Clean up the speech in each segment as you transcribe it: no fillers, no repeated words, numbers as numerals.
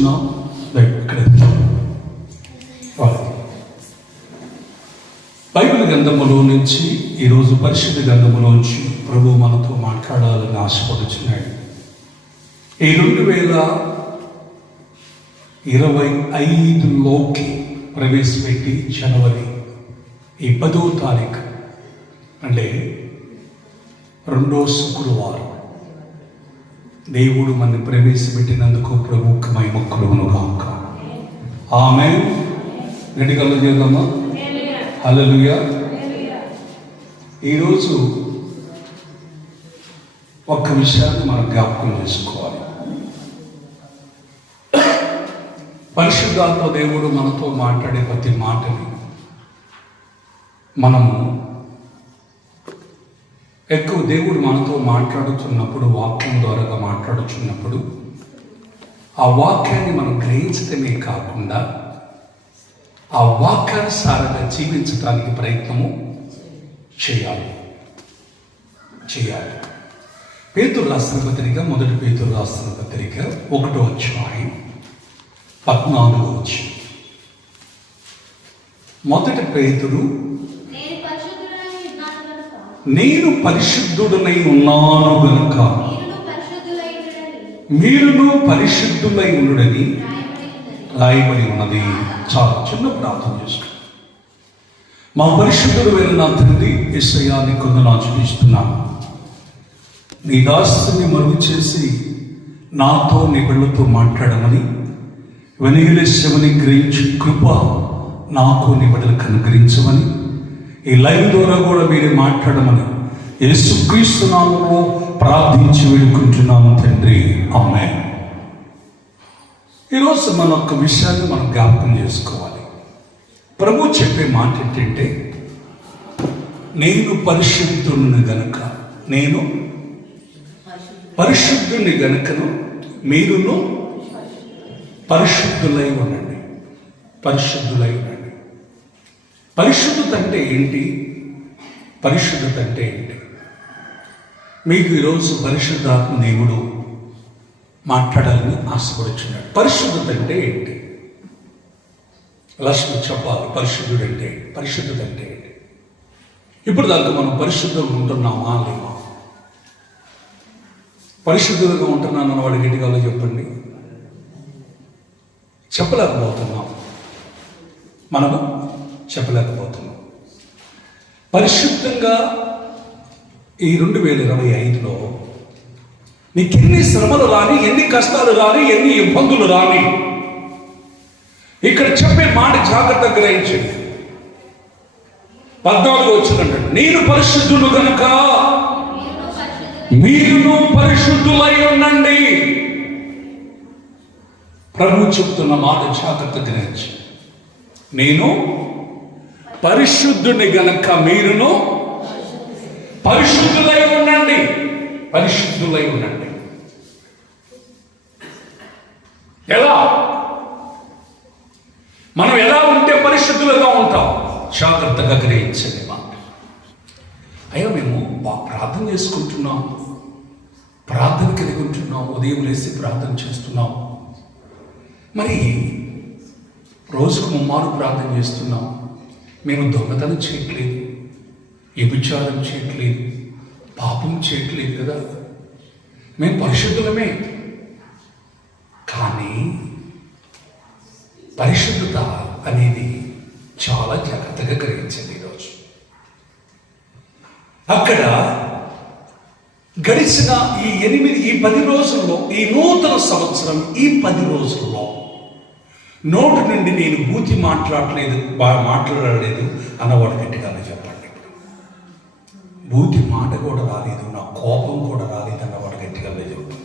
కూర్చున్నాం. ఇక్కడ బైబిల్ గ్రంథములో నుంచి ఈరోజు పరిశుద్ధ గ్రంథములోంచి ప్రభు మనతో మాట్లాడాలని ఆశపడుచున్నాడు. ఈ 2025లోకి ప్రవేశపెట్టి జనవరి ఈ 10వ తారీఖు అంటే 2వ శుక్రవారం దేవుడు మనని ప్రవేశపెట్టినందుకు ప్రభువుకు మహిమ కలుగునుగాక. ఆమేన్. గట్టిగా చేద్దామా? హల్లెలూయా. ఈరోజు ఒక్క విషయాన్ని మనం జ్ఞాపకం చేసుకోవాలి. పరిశుద్ధాత్మ దేవుడు మనతో మాట్లాడే ప్రతి మాటని మనము ఎక్కువ దేవుడు మనతో మాట్లాడుతున్నప్పుడు, వాక్యం ద్వారా మాట్లాడుతున్నప్పుడు ఆ వాక్యాన్ని మనం గ్రహించడమే కాకుండా ఆ వాక్యానుసారంగా జీవించడానికి ప్రయత్నము చేయాలి. పేతురు రాసిన పత్రిక, మొదటి పేతురు రాసిన పత్రిక 1వ అధ్యాయం 14వ వచనం. మొదటి పేతురు, నేను పరిశుద్ధుడనై ఉన్నాను గనుక మీరును పరిశుద్ధులై ఉండుడని రాయబడి ఉన్నది. చాలా చిన్న ప్రార్థన చేసుకుంటాం. మా పరిశుద్ధుడు అయిన నా తండ్రి యేసయ్యా, నీకు వందనాలు చూపిస్తున్నాను. నీ దాసుని మరుగు చేసి నాతో నీ బిడ్డలతో మాట్లాడమని వెనిగిలేశమని గ్రహించి కృప నాకు నీ బిడ్డలకు అనుగ్రహించమని, ఈ లైవ్ ద్వారా కూడా మీరే మాట్లాడమని యేసుక్రీస్తు నామములో ప్రార్థించి వేడుకుంటున్నాము తండ్రి. ఆమేన్. ఈరోజు మన ఒక్క విషయాన్ని మనం జ్ఞాపకం చేసుకోవాలి. ప్రభు చెప్పే మాట ఏంటంటే, నేను పరిశుద్ధుని గనుక, నేను పరిశుద్ధుని గనుకను మీరును పరిశుద్ధులై ఉండండి. పరిశుద్ధులై ఉండండి. పరిశుద్ధత అంటే ఏంటి? పరిశుద్ధత అంటే ఏంటి? మీకు ఈరోజు పరిశుద్ధాత్మ దేవుడు మాట్లాడాలని ఆశపడుచున్నాడు. పరిశుద్ధత అంటే ఏంటి? లక్ష్మి చెప్పాలి. పరిశుద్ధుడు అంటే, పరిశుద్ధత అంటే ఏంటి? ఇప్పుడు దాకా మనం పరిశుద్ధంగా ఉంటున్నామా లేమా? పరిశుద్ధంగా ఉంటున్నాను అన్న వాడు గట్టిగా చెప్పండి. చెప్పలేకపోతున్నాం. మనము చెప్పలేకపోతున్నాం. పరిశుద్ధంగా ఈ 2025లో నీకెన్ని శ్రమలు రాని, ఎన్ని కష్టాలు రాని, ఎన్ని ఇబ్బందులు రాని, ఇక్కడ చెప్పే మాట జాగ్రత్తగా గ్రహించండి. 14 వచ్చిందంట, నేను పరిశుద్ధులు గనుక మీరును పరిశుద్ధులై ఉండండి. ప్రభు చెప్తున్న మాట జాగ్రత్తగా గ్రహించండి. నేను పరిశుద్ధుని గనక మీరును పరిశుద్ధులై ఉండండి. పరిశుద్ధులై ఉండండి. ఎలా? మనం ఎలా ఉంటే పరిశుద్ధులుగా ఉంటాం? జాగ్రత్తగా గ్రహించండి మాట. అయ్యా, మేము ప్రార్థన చేసుకుంటున్నాం, ప్రార్థన కలిగి ఉంటున్నాం, ఉదయం లేసి ప్రార్థన చేస్తున్నాం, మరి రోజుకు 3 మారు ప్రార్థన చేస్తున్నాం. మేము దొంగతనం చేయట్లేదు, వ్యభిచారం చేయట్లేదు, పాపం చేయట్లేదు కదా. మేము పరిశుద్ధులమే. కానీ పరిశుద్ధత అనేది చాలా జాగ్రత్తగా గ్రహించండి. ఈరోజు అక్కడ గడిచిన ఈ 10 రోజుల్లో, ఈ నూతన సంవత్సరం, ఈ 10 రోజుల్లో నోటి నుండి నేను బూతి మాట్లాడలేదు అన్నవాడు గట్టిగా చెప్పండి. బూతి మాట కూడా రాలేదు, నా కోపం కూడా రాలేదు అన్నవాడు గట్టిగా చెప్పండి.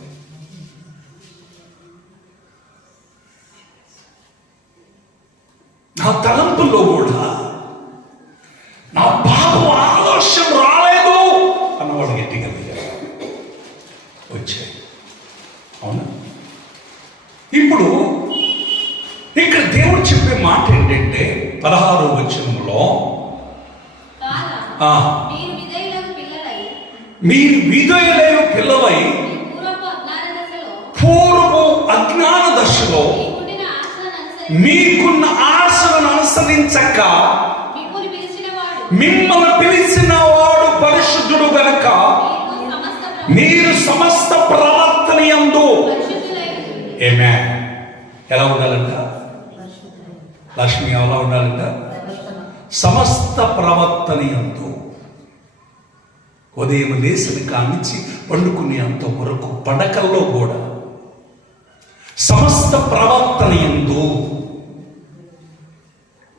నా తలంపుల్లో కూడా నా పాపం ఆలోచన రాలేదు అన్నవాడు గట్టిగా వచ్చాయి. అవునా? ఇప్పుడు ఇక్కడ దేవుడు చెప్పే మాట ఏంటంటే 16వ వచనంలో, మీరు విధేయులైన పిల్లలై పూర్వపు అజ్ఞాన దశలో దశలో మీకున్న ఆశలను అనుసరించక మిమ్మల్ని పిలిచిన వాడు పరిశుద్ధుడు గనక మీరు సమస్త ప్రవర్తన యందు ఆమేన్. ఎలా ఉండాలంట లక్ష్మి? ఎలా ఉండాలంట? సమస్త ప్రవర్తన యందు. ఉదయం లేచిన కానించి పండుకునేంత వరకు పడకల్లో కూడా సమస్త ప్రవర్తన యందు.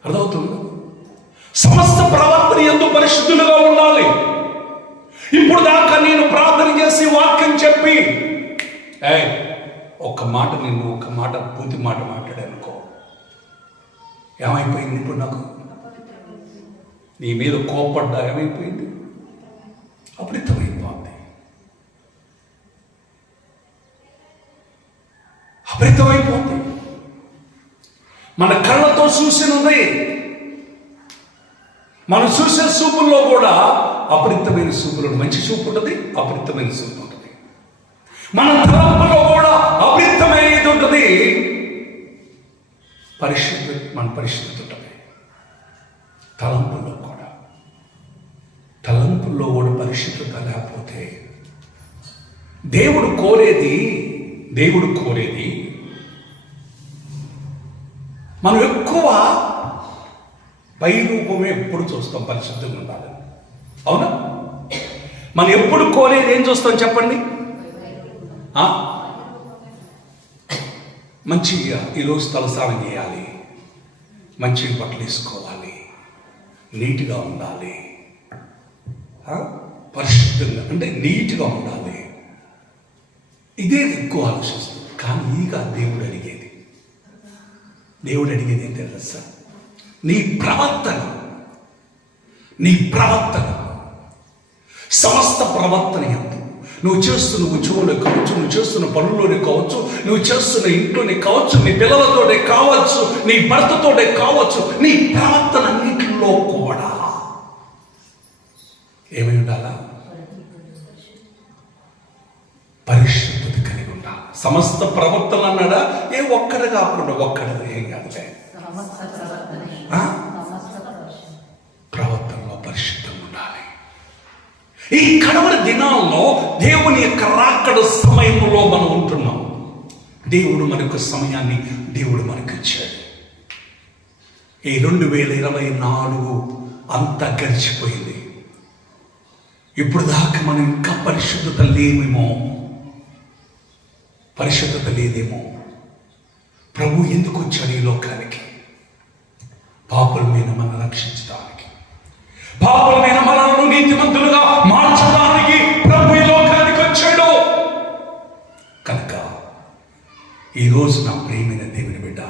అర్థమవుతుంది? సమస్త ప్రవర్తన యందు పరిశుద్ధులుగా ఉండాలి. ఇప్పుడు దాకా నేను ప్రార్థన చేసి వాక్యం చెప్పి ఒక మాట పూర్తి మాట మాట్లాడానుకో, ఏమైపోయింది? ఇప్పుడు నాకు నీ మీద కోపడ్డా ఏమైపోయింది? అపరితమైపోయింది. అపరితమైపోతుంది. మన కళ్ళతో చూసినది, మనం చూసే చూపుల్లో కూడా అపరితమైన చూపులు, మంచి చూపు ఉంటుంది, అపరితమైన చూపు ఉంటుంది. మన తలంపులో కూడా అపరితమైనది ఉంటుంది, మన పరిశుద్ధత ఉంటుంది. తలంపుల్లో కూడా పరిశుద్ధత లేకపోతే దేవుడు కోరేది మనం ఎక్కువ పై రూపమే ఎప్పుడు చూస్తాం, పరిశుద్ధంగా ఉండాలి. అవునా? మనం ఎప్పుడు కోరేది ఏం చూస్తాం చెప్పండి? మంచిగా ఈరోజు తలస్నానం చేయాలి, మంచిగా బట్టలు వేసుకోవాలి, నీట్గా ఉండాలి, పరిశుద్ధంగా అంటే నీట్గా ఉండాలి. ఇదే ఎక్కువ ఆలోచిస్తుంది. కానీ ఇక దేవుడు అడిగేది ఏం తెలుసా? నీ ప్రవర్తన సమస్త ప్రవర్తన ఎంత నువ్వు చేస్తున్న ఉద్యోగంలో కావచ్చు, నువ్వు చేస్తున్న పనుల్లోనే కావచ్చు, నువ్వు చేస్తున్న ఇంట్లోనే కావచ్చు, నీ పిల్లలతోనే కావచ్చు, నీ భర్తతోనే కావచ్చు, నీ ప్రవర్తన అన్నింటిలో కూడా ఏమై ఉండాలా? పరిశుద్ధత కలిగి ఉండాలి. సమస్త ప్రవర్తన అన్నాడా? ఒక్కడే కాకుండా ఏం కాదులే, ప్రవర్తనలో పరిశుద్ధంగా ఉండాలి. ఈ కడవరి దినాల్లో దేవుని యొక్క రాకడ సమయంలో మనం ఉంటున్నాం. దేవుడు మనకు సమయాన్ని మనకు ఇచ్చాడు. ఈ 2024 అంతా గడిచిపోయింది. ఇప్పుడు దాకా మనం ఇంకా పరిశుద్ధత లేదేమో. ప్రభు ఎందుకు వచ్చాడు ఈ లోకానికి? పాపులమైన మనం రక్షించడానికి, పాపులమైన మనలను నీతిమంతులుగా మార్చడానికి ప్రభు ఈ లోకానికి వచ్చాడు. కనుక ఈరోజు నా ప్రియమైన దేవుని బిడ్డ,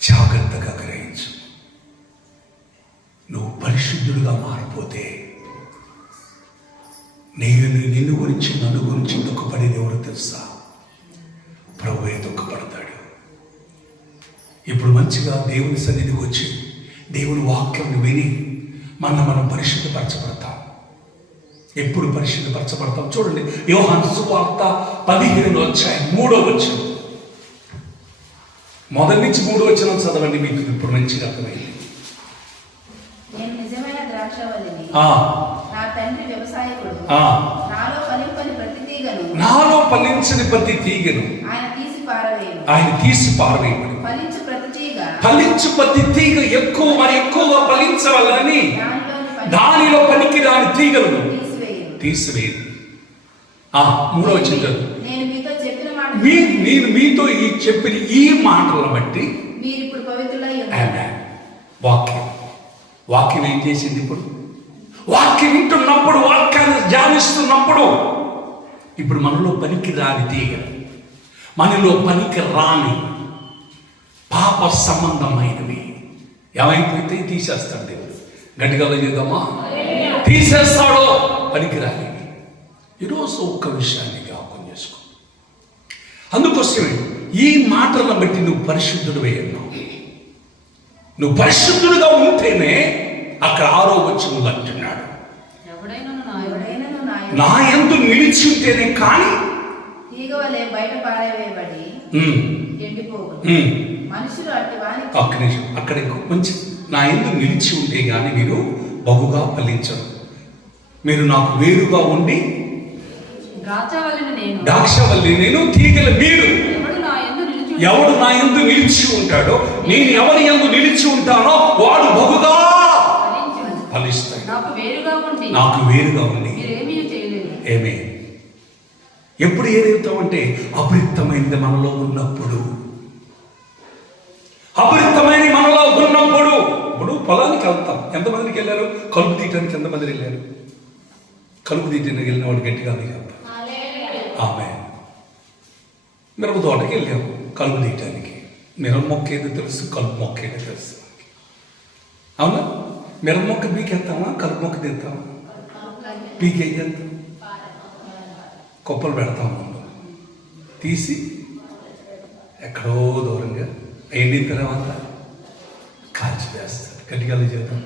జాగ్రత్తగా గ్రహించు. నువ్వు పరిశుద్ధులుగా మారిపోతే నిన్ను గురించి నన్ను గురించి దుఃఖపడేది ఎవరు తెలుసా? ప్రభువే దుఃఖపడతాడు. ఇప్పుడు మంచిగా దేవుని సన్నిధికి వచ్చి దేవుని వాక్యం విని మనం పరిశుద్ధపరచబడతాం. ఎప్పుడు పరిశుద్ధపరచబడతాం? చూడండి, యోహాను సువార్త 15:3 మొదటి నుంచి 3 చదవండి. మీకు ఇప్పుడు మంచిగా అర్థమైంది. నాలో ఫలించని ప్రతి తీగను ఆయన తీసి పారవేయబడి, ఫలించు ప్రతి తీగ ఎక్కువగా ఫలించవాలని దానిలో పనికిరాని తీగలను తీసివేయదు. 3 నేను మీతో చెప్పిన ఈ మాటలను బట్టి వాక్యం ఏం చేసింది? ఇప్పుడు వాక్యం వింటున్నప్పుడు, వాక్యాన్ని ధ్యానిస్తున్నప్పుడు ఇప్పుడు మనలో పనికి రాని తీగ, మనలో పనికి రాని పాప సంబంధమైనవి ఏమైపోతే తీసేస్తాడు దేవుడు. గట్టిగా చేద్దామా? తీసేస్తాడో పనికి రాని. ఈరోజు ఒక్క విషయాన్ని జ్ఞాపకం చేసుకో. అందుకోసమే ఈ మాటలను బట్టి నువ్వు పరిశుద్ధుడివై ఉన్నావు. నువ్వు పరిశుద్ధుడిగా ఉంటేనే అక్కడ 6వ వచనంలో అంటున్నాడు, నా యందు నిలిచి ఉంటేనే కానీ మనుషులు అట్టి వానికి ఒక్క నిమిషం అక్కడ మంచి నా యందు నిలిచి ఉంటే గాని మీరు బహుగా ఫలించరు. మీరు నాకు వేరుగా ఉండి ద్రాక్షవల్లి నేను తీగల మీరు. ఎవడు నా యందు నిలిచి ఉంటాడో, నేను ఎవరి యందు నిలిచి ఉంటానో వాడు బహుగా ఫలిస్తాడు. నాకు వేరుగా ఉండి ఏమే ఎప్పుడు ఏదవుతామంటే అపరిక్తమైనది మనలో ఉన్నప్పుడు, అపరిక్తమైన మనలో ఉన్నప్పుడు. ఇప్పుడు పొలానికి వెళ్తాం, ఎంతమందికి వెళ్ళారు? కలుపు తీయటానికి ఎంతమంది వెళ్ళారు? కలుపు తీయటానికి వెళ్ళిన వాడు గట్టిగా చెప్తాం ఆమె. మిరప తోటకి వెళ్ళాము కలుపు తీయటానికి. మిరప మొక్క ఏదో తెలుసు, కలుపు మొక్క ఏదో తెలుసు. అవునా? మిరప మొక్క పీకేస్తామా, కలుపు మొక్క తీస్తామా? పీకే చేస్తాం, కుప్పలు పెడతాము, తీసి ఎక్కడో దూరంగా ఎండిన తర్వాత కాల్చి వేస్తాడు. గట్టిగా చేద్దాం.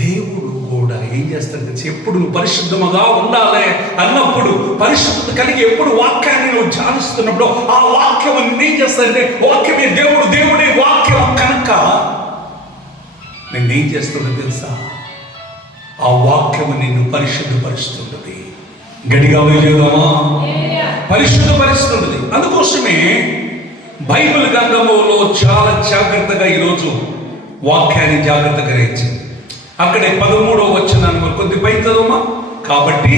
దేవుడు కూడా ఏం చేస్తాడు? ఎప్పుడు నువ్వు పరిశుద్ధముగా ఉండాలి అన్నప్పుడు, పరిశుద్ధత కలిగి ఎప్పుడు వాక్యాన్ని నువ్వు ధ్యానిస్తున్నప్పుడు ఆ వాక్యం ఏం చేస్తాడంటే, వాక్యమే దేవుడు, దేవుడే వాక్యం కనుక నేనేం చేస్తుందో తెలుసా? ఆ వాక్యము నిన్ను పరిశుద్ధపరుస్తుంటది. గట్టిగా చేద్దామా? పరిశుద్ధపరుస్తుంటది. అందుకోసమే బైబిల్ గ్రంథములో చాలా జాగ్రత్తగా ఈరోజు వాక్యాన్ని జాగ్రత్తగా గ్రహించింది. అక్కడే 13వ వచనాన్ని కొద్ది పై చదవమా. కాబట్టి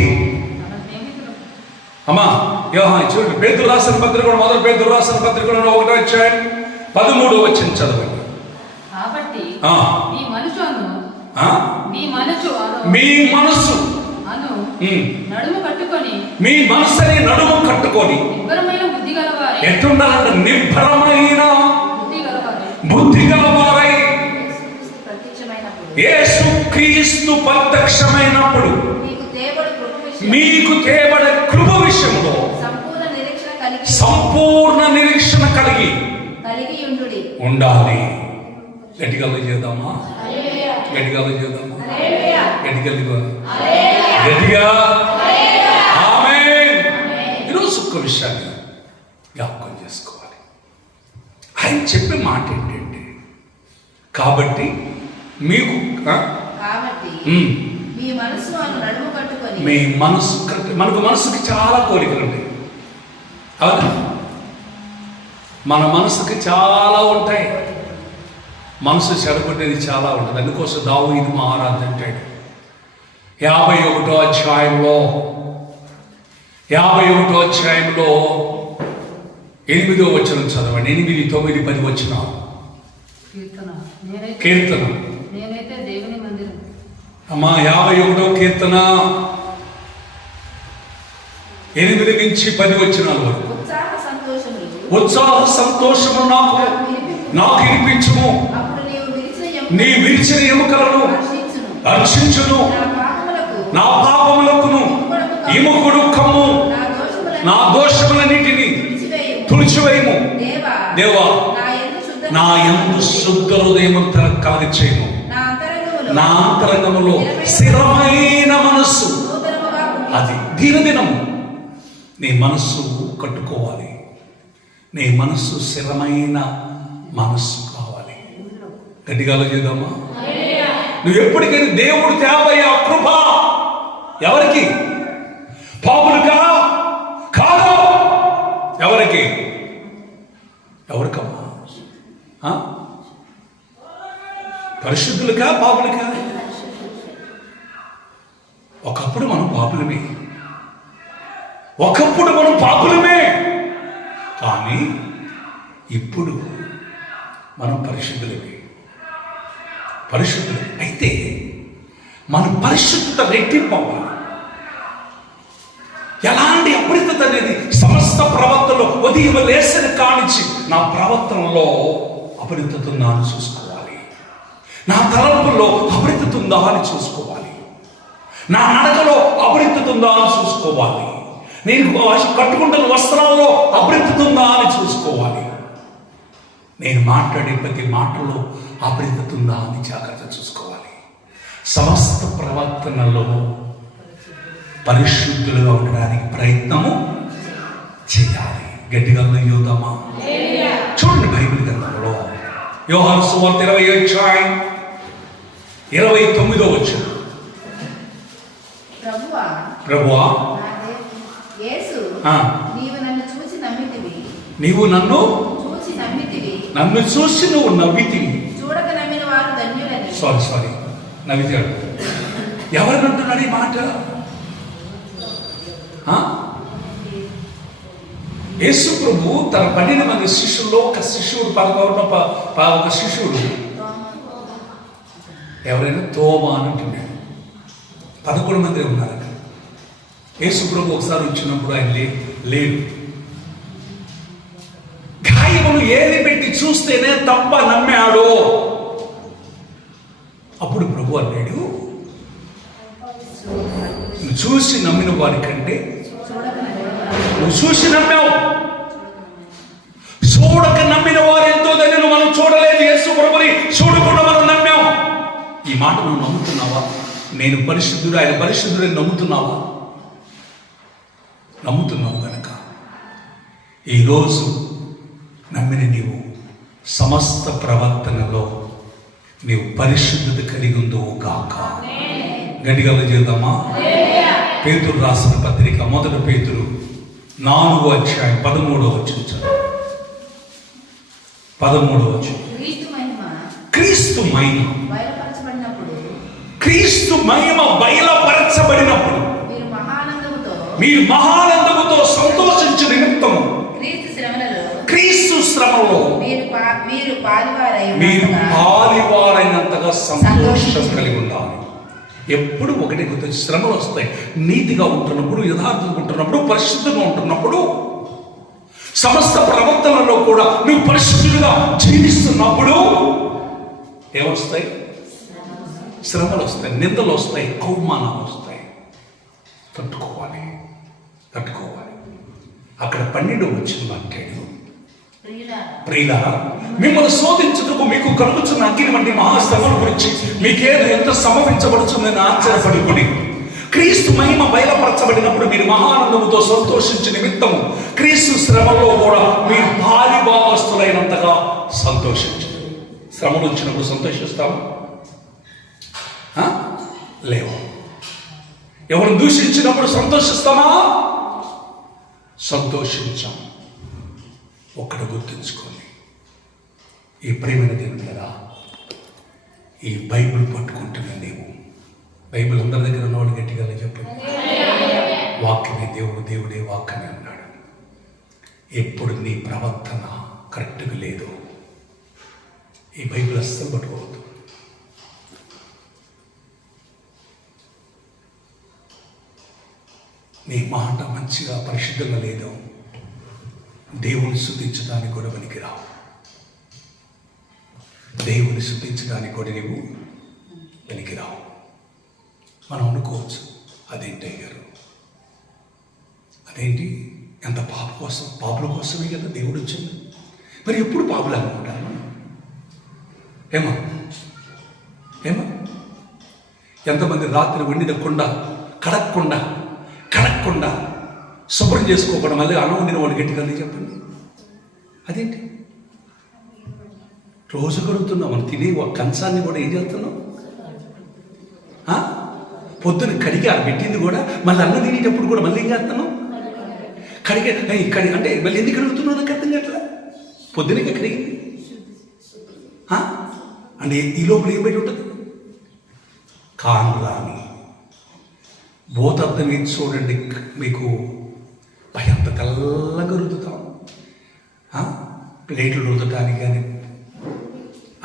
అమ్మా చూడండి, పేతురు రాసిన పత్రిక కూడా, మొదటి పేతురు రాసిన పత్రిక 1వ అధ్యాయం 13వ వచనం చదవండి. మీ మనసు నడుము కట్టుకొని, మీ మనసుని నడుము కట్టుకొని ఎట్లుండాలంటే నిబ్బరమైన బుద్ధి గలవారై యేసు క్రీస్తు ప్రత్యక్షమైనప్పుడు మీకు తేబడే కృప విషయంలో సంపూర్ణ నిరీక్షణ కలిగి ఉండాలి. గట్టిగా చేద్దామా? గట్టిగా చేద్దామా? గట్టిగా ఆమేన్. ఈరోజు ఒక్క విషయాన్ని జ్ఞాపకం చేసుకోవాలి. ఆయన చెప్పే మాట ఏంటంటే, కాబట్టి మీకు మీ మనసు మనకు మనసుకి చాలా కోరికలు ఉంటాయి. అవునా? మన మనసుకి చాలా ఉంటాయి. మనసు చెడగొట్టేది చాలా ఉంటుంది. అందుకోసం దావీదు మహారాజు అంటాడు 51వ అధ్యాయంలో 8వ వచనం చదవండి. 8, 9, 10 వచనాలు. కీర్తన అమ్మా 51వ కీర్తన 8 నుంచి 10 వచనాల వరకు. ఉత్సాహ సంతోషము నాకు వినిపించుము, నీ విరిచిన ఎముకలను రక్షించును, నా పాపములకును ఇముకుడు కమ్ము, నా దోషములన్నిటిని తుడిచివేయము. దేవా నా యందు శుద్ధ హృదయము కలగ చేయము, నా అంతరంగములో స్థిరమైన మనస్సు. అది దినదినము నీ మనస్సు కట్టుకోవాలి. నీ మనస్సు స్థిరమైన మనస్సు కావాలి. గట్టిగా చేద్దామా? నువ్వు ఎప్పటికైనా దేవుడు తేవయ్యా కృప ఎవరికి? పాపులుగా కాదు. ఎవరికి? ఎవరికమ్మా? పరిశుద్ధులుగా పాపులుగా? ఒకప్పుడు మనం పాపులమే, కానీ ఇప్పుడు మనం పరిశుద్ధులమే. అయితే మన పరిశుద్ధత రెట్టింపు అవ్వాలి. ఎలాంటి అపరితత అనేది సమస్త ప్రవర్తనలో ఉదయం లేసని కానించి నా ప్రవర్తనలో అపరితత ఉందా అని చూసుకోవాలి. నా తలంపుల్లో అపరితత ఉందా అని చూసుకోవాలి. నా నడకలో అపరితత ఉందా అని చూసుకోవాలి. నేను కట్టుకుంటున్న వస్త్రాల్లో అపరితత ఉందా అని చూసుకోవాలి. నేను మాట్లాడే ప్రతి మాటలో అపరితత ఉందా అని జాగ్రత్త చూసుకోవాలి. సమస్త ప్రవర్తనలో పరిశుద్ధులుగా ఉండడానికి ప్రయత్నము చేయాలి. గట్టిగా యోధమా చూడండి. యోహాను సువార్త 20వ అధ్యాయం 29వ ప్రభువా యేసు నీవు నన్ను చూసి నమ్మితివి. నీవు నన్ను చూసి నువ్వు నవ్వితివి. చూడక నమ్మిన వారు ధన్యులని. సారీ నవ్వితాడు. ఎవరినంటున్నాడు ఈ మాట? యేసు ప్రభు తన 12 మంది శిష్యుల్లో ఒక శిష్యుడు ఒక శిష్యుడు ఎవరైనా తోమా అని అంటున్నాడు. 11 మంది ఉన్నారు అక్కడ. యేసు ప్రభు ఒకసారి వచ్చినప్పుడు ఆయన లేడు. గాయమును ఏది పెట్టి చూస్తేనే తప్ప నమ్మాడు. అప్పుడు ప్రభు అన్నాడు, నువ్వు చూసి నమ్మిన వారి కంటే నువ్వు చూసి నమ్మావు. చూడక నమ్మిన వారు ఎంతో ధన్యులు. మనం చూడలేదు యేసు ప్రభుని, చూడకుండా మనం నమ్మాం. ఈ మాట నువ్వు నమ్ముతున్నావా? నేను పరిశుద్ధుడు, ఆయన పరిశుద్ధుడని నమ్ముతున్నావా? నమ్ముతున్నావు కనుక ఈరోజు నమ్మిన నీవు సమస్త ప్రవర్తనలో నీవు పరిశుద్ధత కలిగి ఉందవు గాక. గట్టిగా చేద్దామా? పేతురు రాసిన పత్రిక 1 పేతురు 4వ అధ్యాయం 13వ వచనం. 13వ వచనం. క్రీస్తు మహిమ బయలుపరచబడినప్పుడు మీరు మహానందముతో సంతోషించు నిమిత్తము క్రీస్తు శ్రమలో మీరు పాలివారైనంతగా సంతోషం కలిగి ఉండాలి. ఎప్పుడు ఒకటి గుర్తు, శ్రమలు వస్తాయి. నీతిగా ఉంటున్నప్పుడు, యథార్థంగా ఉంటున్నప్పుడు, పరిశుద్ధంగా ఉంటున్నప్పుడు, సమస్త ప్రవర్తనలో కూడా నువ్వు పరిశుద్ధులుగా జీవిస్తున్నప్పుడు ఏమొస్తాయి? శ్రమలు వస్తాయి, నిందలు వస్తాయి, అవమానాలు వస్తాయి. తట్టుకోవాలి. అక్కడ 12వ వచనం అంటాడు, ప్రియులారా మిమ్మల్ని శోధించుటకు మీకు కలుగుతున్న అగ్ని వంటి మహాశ్రమల గురించి మీకేదో ఎంత సంభవించబడుతుందని ఆశ్చర్యపడుకుని క్రీస్తు మహిమ బయలుపరచబడినప్పుడు మీరు మహానందముతో సంతోషించే నిమిత్తము క్రీస్తు శ్రమలో కూడా మీరు పాలిభాగస్తులైనంతగా సంతోషించు. శ్రమలు వచ్చినప్పుడు సంతోషిస్తాము? లేవు. ఎవరు దూషించినప్పుడు సంతోషిస్తామా? సంతోషించాం. ఒక్కడు గుర్తుంచుకోండి, ఈ ప్రేమైన దేవుని కదా, ఈ బైబిల్ పట్టుకుంటున్నా నీవు. బైబిల్ అందరి దగ్గర ఉన్నవాడు గట్టిగా చెప్పండి. వాక్యమే దేవుడు, దేవుడే వాక్యమే అన్నాడు. ఎప్పుడు నీ ప్రవర్తన కరెక్ట్గా లేదు, ఈ బైబిల్ అస్సలు పట్టుకోవద్దు. నీ మాట మంచిగా పరిశుద్ధంగా లేదు, దేవుని స్తుతించడానికి కూడా పనికిరావు. దేవుని స్తుతించడానికి కూడా నీవు పనికిరావు. మనం అనుకోవచ్చు, అదేంటి గారు, అదేంటి, ఎంత పాపుల కోసమే కదా దేవుడు వచ్చింది. మరి ఎప్పుడు పాపులు అనుకుంటాను? ఏమో ఎంతమంది రాత్రి వండిన కుండ కడక్కుండా శుభ్రం చేసుకోకుండా మళ్ళీ అన్నం వండిన వాడు గట్టిగా చెప్పండి. అదేంటి, రోజు కడుగుతున్నాం. మనం తినే ఒక కంచాన్ని కూడా ఏం చేస్తున్నాం? పొద్దున కడిగి ఆడ పెట్టింది కూడా మళ్ళీ అన్నం తినేటప్పుడు కూడా మళ్ళీ ఏం చేస్తున్నాం? కడిగి అంటే మళ్ళీ ఎందుకు కడుగుతున్నావు నాకు అర్థం కావట్లా. పొద్దున కడిగింది అంటే ఈ లోపల ఏం బయట ఉంటుంది? కాంగ్రాని భూతద్దం ఏం చూడండి, మీకు భయంత తెల్లగా రుద్దుతాం. ప్లేట్లు రుద్దటానికి కానీ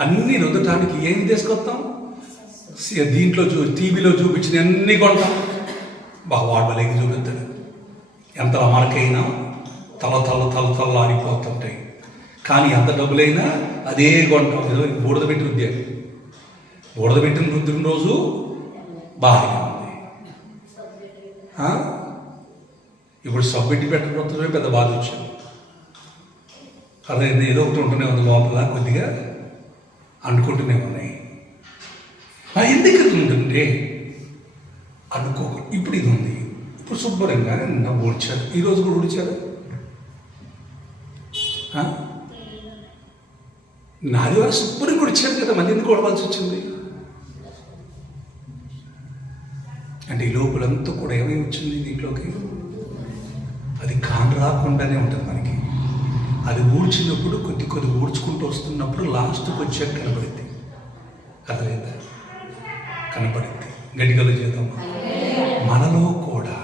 అన్నీ రుద్దటానికి ఏం తీసుకొస్తాం? దీంట్లో టీవీలో చూపించిన అన్నీ కొంటాం. వాడలేక చూపిస్తాడు. ఎంత మనకైనా తల ఆడిపోతుంటాయి. కానీ ఎంత డబ్బులైనా అదే కొంటాం. ఏదో బూడద పెట్టి రుద్దాడు. బూడద పెట్టిన రుద్దిన రోజు బాగా ఉంది. ఇప్పుడు సబ్బెట్టి పెట్టకపోతే పెద్ద బాధ వచ్చింది. అదే ఏదో ఒకటి ఉంటూనే ఉంది లోపల, కొద్దిగా అనుకుంటూనే ఉన్నాయి. ఎందుకు ఉంటుంది అనుకో. ఇప్పుడు ఇది ఉంది, ఇప్పుడు శుభ్రంగా నిన్న ఊడ్చారు, ఈరోజు కూడా ఊడ్చారు. నాది వారు శుభ్రం కూడా ఇచ్చారు కదా, మళ్ళీ ఎందుకు కొడవలసి వచ్చింది అంటే ఈ లోపలంతా కూడా ఏమై వచ్చింది దీంట్లోకి? అది కాని రాకుండానే ఉంటుంది మనకి. అది ఊడ్చినప్పుడు కొద్ది కొద్ది ఊడ్చుకుంటూ వస్తున్నప్పుడు లాస్ట్కి వచ్చాక కనబడింది. అర్థమైందా? కనపడింది. గడిగలు చేద్దాం. మనలో కూడా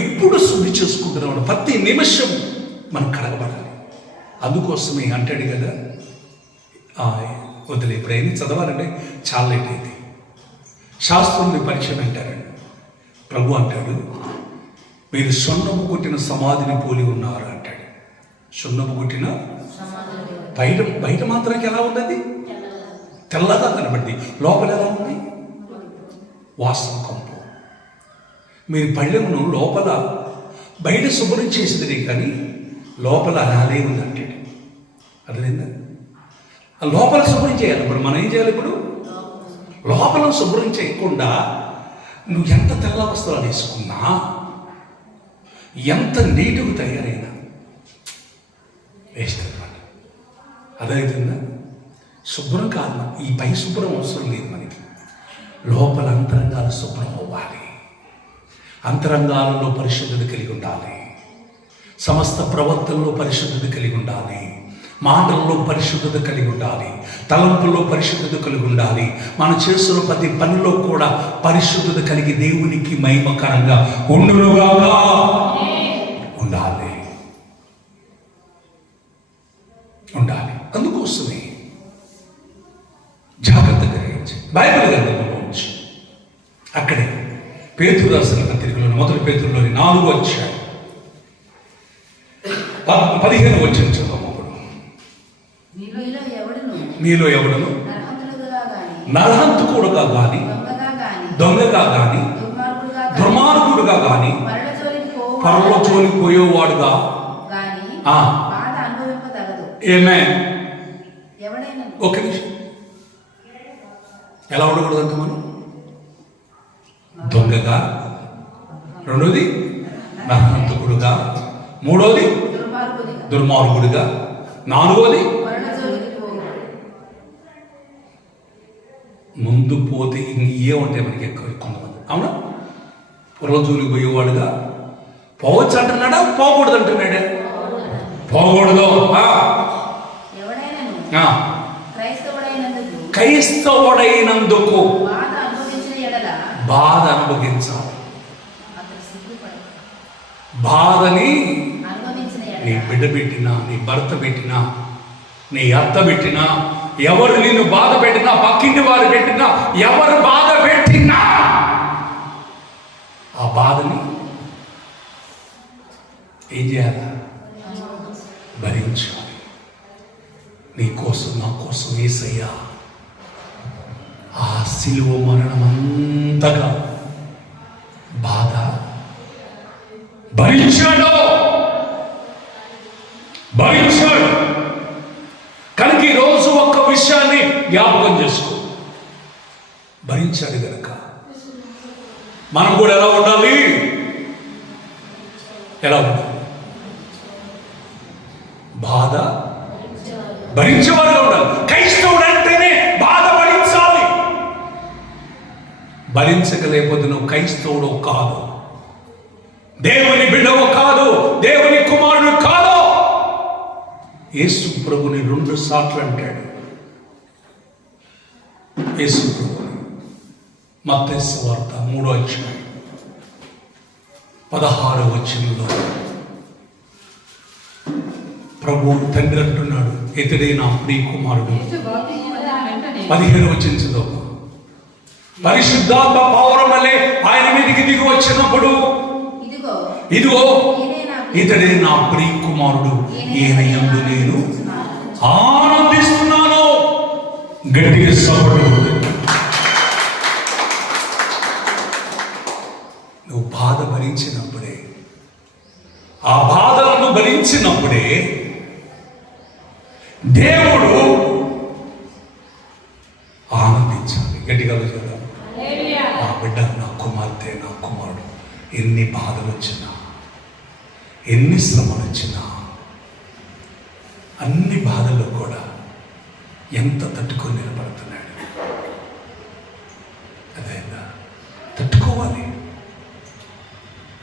ఎప్పుడు శుద్ధి చేసుకుంటున్నాం, ప్రతి నిమిషం మనం కడగబడాలి. అందుకోసమే అంటాడు కదా, వదిలే ఇప్పుడు ఏమి చదవాలంటే చాలా లేట్ అయింది. శాస్త్రంలో పరిచయం అంటారండి. ప్రభు అంటాడు, మీరు సున్నము కొట్టిన సమాధిని పోలి ఉన్నారు అంటాడు. సున్నము కొట్టిన బయట మాత్రానికి ఎలా ఉన్నది? తెల్లగా కనబడింది. లోపల ఎలా ఉంది? వాసన కంపు. మీరు పళ్ళెమును లోపల బయట శుభ్రం చేసేది కానీ లోపల అలానే ఉంది అంటాడు. అర్థమైందా? ఆ లోపల శుభ్రం చేయాలి. ఇప్పుడు మనం ఏం చేయాలి? ఇప్పుడు లోపల శుభ్రం చేయకుండా నువ్వు ఎంత తెల్ల వస్త్రాలు వేసుకున్నా, ఎంత నీటుగా తయారైనా వేస్ట్ అనమాట. అదవుతుందా? శుభ్రం కాదు, ఈ పై శుభ్రం అవసరం లేదు మనకి. లోపల అంతరంగాలు శుభ్రం అవ్వాలి. అంతరంగాలలో పరిశుద్ధత కలిగి ఉండాలి. సమస్త ప్రవర్తనలో పరిశుద్ధత కలిగి ఉండాలి. మాటల్లో పరిశుద్ధత కలిగి ఉండాలి. తలంపుల్లో పరిశుద్ధత కలిగి ఉండాలి. మనం చేస్తున్న ప్రతి పనిలో కూడా పరిశుద్ధత కలిగి దేవునికి మహిమకరంగా ఉండాలి. అందుకోసమే జాగ్రత్తగా గ్రహించి బైబిల్ గ్రంథంలో ఉంచి అక్కడే పేతురు రాసిన పత్రికలో మొదటి పేతురులోని 4వ అధ్యాయం 15వ వచనం చదువు. మీలో ఎవడును నరహంతకుడుగా గాని, దొంగగా గాని, దుర్మార్గుడుగా గాని, పరలో జోలికి పోయేవాడుగా ఏమే ఒక నిమిషం ఎలా ఉండకూడదంట మనం? దొంగగా, రెండోది నరహంతకుడుగా, మూడోది దుర్మార్గుడుగా, నాలుగోది ముందు పోతే ఏ ఉంటాయి మనకి ఎక్కువ కొంతమంది. అవునా? పొరజూలికి పోయేవాడుగా పోవచ్చు అంటున్నాడా? పోకూడదు అంటున్నాడే? పోకూడదు. క్రైస్తవుడైనందుకు బాధ అనుభవించాలి. బాధని నీ బిడ్డ పెట్టినా, నీ భర్త పెట్టినా, నీ అత్త పెట్టినా, ఎవరు నిన్ను బాధ పెట్టినా, పక్కింటి వారు పెట్టినా, ఎవరు బాధ పెట్టినా ఆ బాధని ఏం చేయాలా? భరించాలి. నీ కోసం, నా కోసం యేసయ్య ఆ శిలువ మరణం అంతగా బాధ భరించాడు. కనుక ఈరోజు ఒక్క విషయాన్ని జ్ఞాపకం చేసుకో. భరించాడు గనక మనం కూడా ఎలా ఉండాలి? ఎలా ఉండాలి? బాధ భరించేవారుగా ఉండాలి. క్రైస్తవుడు అంటేనే బాధ భరించాలి. భరించగలేకపోతే నువ్వు క్రైస్తవుడు కాదు, దేవుని బిడ్డవు కాదు, దేవుని కుమారుడు కాదు. యేసు ప్రభుని 2 సార్లు అంటాడు. యేసు ప్రభుని మత్తయి సువార్త 3వ అధ్యాయం 16వ వచనంలో ప్రభు తండ్రి అంటున్నాడు, ఇతడే నా ప్రియ కుమారుడు. 15వ వచనం చదువు. పరిశుద్ధాత్మ పౌరం వలె ఆయన మీదకి దిగి వచ్చినప్పుడు ఇదిగో ఇతడే నా ప్రియ కుమారుడు, ఈయన యందు నేను ఆనందిస్తున్నాను. గట్టిగా సపోర్ట్. నువ్వు బాధ భరించినప్పుడే, ఆ బాధలను భరించినప్పుడే దేవుడు ఆనందించాలి. గట్టిగా చూద్దాం. నా బిడ్డ, నా కుమార్తె, నా కుమారుడు ఎన్ని బాధలు వచ్చినా, ఎన్ని శ్రమలు వచ్చినా అన్ని బాధల్లో కూడా ఎంత తట్టుకొని నిలబడుతున్నాడు. అదేనా తట్టుకోవాలి.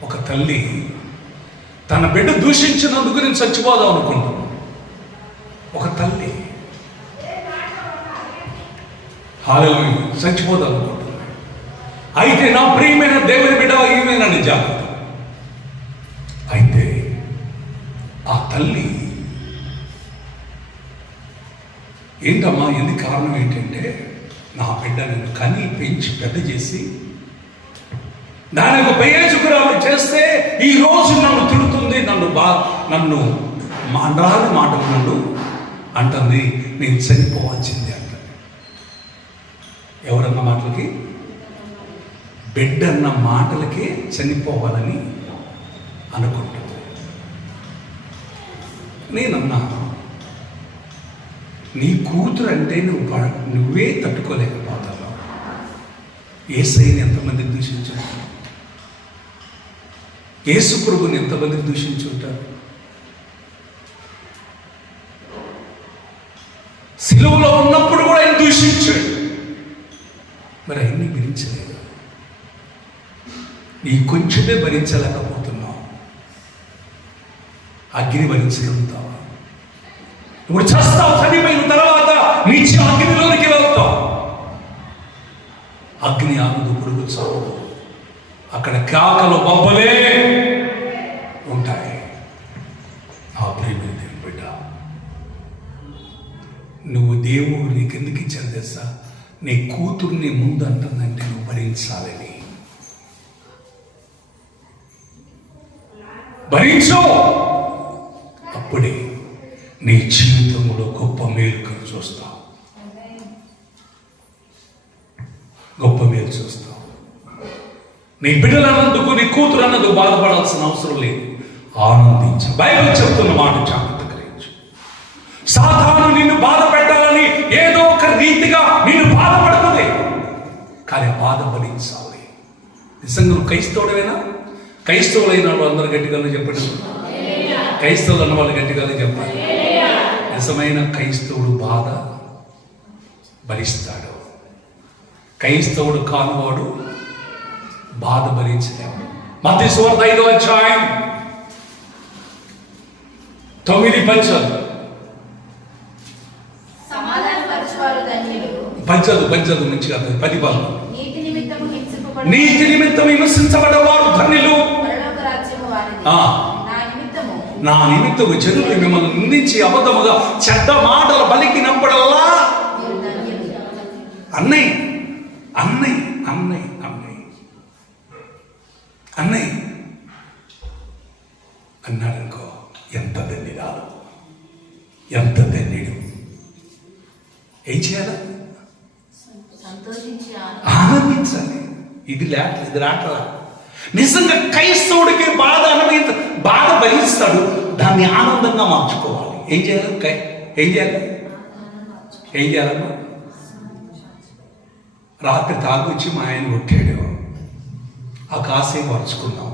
ఒక తల్లి తన బిడ్డ దూషించినందుకు నేను చచ్చిపోదాం అనుకుంటున్నాను. ఒక తల్లి హల్లెలూయా చచ్చిపోదాం అనుకుంటున్నాను. అయితే నా ప్రియమైన దేవుని బిడ్డ ఈమెనని జాగ్రత్త. అయితే ఆ తల్లి ఏంటమ్మా, ఎందుకు కారణం ఏంటంటే నా బిడ్డ నన్ను కని పెంచి పెద్ద చేసి దానికి బయజుకురాలు చేస్తే ఈ రోజు నన్ను తిడుతుంది, నన్ను రాని మాటలు నన్ను అంటుంది, నేను చనిపోవాల్సిందే అంటుంది. ఎవరన్న మాటలకి? బిడ్డ అన్న మాటలకి చనిపోవాలని అనుకుంటుంది. నేనన్నా, నీ కూతురు అంటే నువ్వే తట్టుకోలేకపోతావు. యేసయ్యని ఎంతమంది దూషించుంటారు? యేసు ప్రభుని ఎంతమంది దూషించుంటారు? సిలువలో ఉన్నప్పుడు కూడా ఆయన దూషించాడు. మరి ఆయన్ని భరించలేదు. నీ కొంచెమే భరించలేకపోతున్నావు. అగ్ని భరించగలుగుతావా? ఇప్పుడు చస్తావు, చనిపోయిన తర్వాత నీచి అగ్నిలోనికి వెళ్తావు. అగ్ని ఆనదు, పురుగు చావదు. అక్కడ కాకలు బొబ్బలే ఉంటాయి. ఆ ప్రియమైన దేవుని బిడ్డ, నువ్వు దేవుడు నీకెందుకు ఇచ్చాను తెలుసా? నీ కూతుర్ని ముందు అంటుందంటే నువ్వు భరించాలని. భరించు, అప్పుడే నీ జీవితంలో గొప్ప మేలుకలు చూస్తావు. గొప్ప మేలు చూస్తావు. నీ బిడ్డలన్నందుకు, నీ కూతురు అన్నందుకు బాధపడాల్సిన అవసరం లేదు. ఆనందించు. బైబిల్ చెప్తున్న మాట జాగ్రత్త గ్రహించు. సాతాను నిన్ను బాధ పెట్టాలని ఏదో ఒక రీతిగా నిన్ను బాధపడుతుంది, కానీ బాధ భరించాలి. నిజంగా నువ్వు క్రైస్తవుడవేనా? క్రైస్తవులైన వాళ్ళు అందరూ గట్టిగా చెప్పండి. క్రైస్తవులు అన్న వాళ్ళు గట్టిగా చెప్పాలి. నిజమైన క్రైస్తవుడు బాధ భరిస్తాడు. క్రైస్తవుడు కానివాడు బాధ భరించలేవు. మత్తయి సువార్త 5వ అధ్యాయం 9 పంచాలు. సమాధానపరచువారు ధన్యులు. పంచదు నుంచి కాదు, 10 భాగం. నీతి నిమిత్తం విమర్శించబడ్డవారు ధన్యులు, పరలోక రాజ్యము వారిది. నా నిమిత్తము జనులు మిమ్మల్ని నిందించి అబద్ధముగా చెడ్డ మాటలు పలికినప్పుడల్లా అన్నయ్య అన్నాడనుకో, ఎంత ధన్యురాలు, ఎంత ధన్యుడు. ఏం చేయాలి? ఆనందించాలి. ఇది రాట్లా. నిజంగా క్రైస్తవుడికి బాధ భరిస్తాడు, దాన్ని ఆనందంగా మార్చుకోవాలి. ఏం చేయాలమ్మా? రాత్రి తాగొచ్చి మా ఆయన కొట్టాడు. ఆ కాసేపు మర్చుకున్నాం.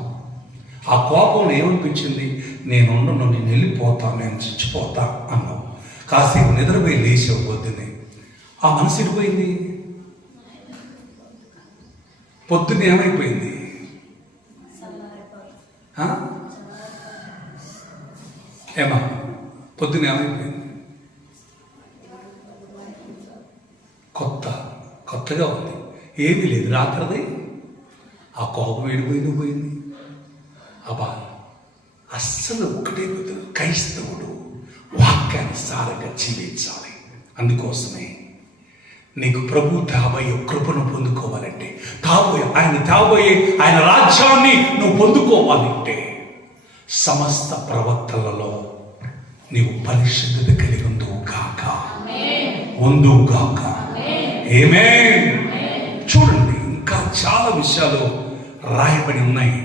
ఆ కోపంలో ఏమనిపించింది? నేను వెళ్ళిపోతాను, నేను చచ్చిపోతా అన్నావు. కాసేపు నిద్రపోయి లేచావు పొద్దున్నే. ఆ మనసు వెళ్ళిపోయింది. పొద్దున్న ఏమైపోయింది? ఏమా పొద్దున్న ఏమైపోయింది? కొత్తగా ఉంది. ఏమీ లేదు. రాత్రిది ఆ కోపం పోయింది. అబ్బా, అస్సలు ఒకటే కుదరదు. క్రైస్తవుడు వాక్యానుసారంగా జీవించాలి. అందుకోసమే నీకు ప్రభు తాబోయే కృపను పొందుకోవాలంటే, ఆయన రాజ్యాన్ని నువ్వు పొందుకోవాలంటే సమస్త ప్రవర్తనలలో నీవు పరిశుద్ధత కలిగి ఉందువుగాక. ఆమేన్. చూడండి, ఇంకా చాలా విషయాలు రాయబడి ఉన్నాయి.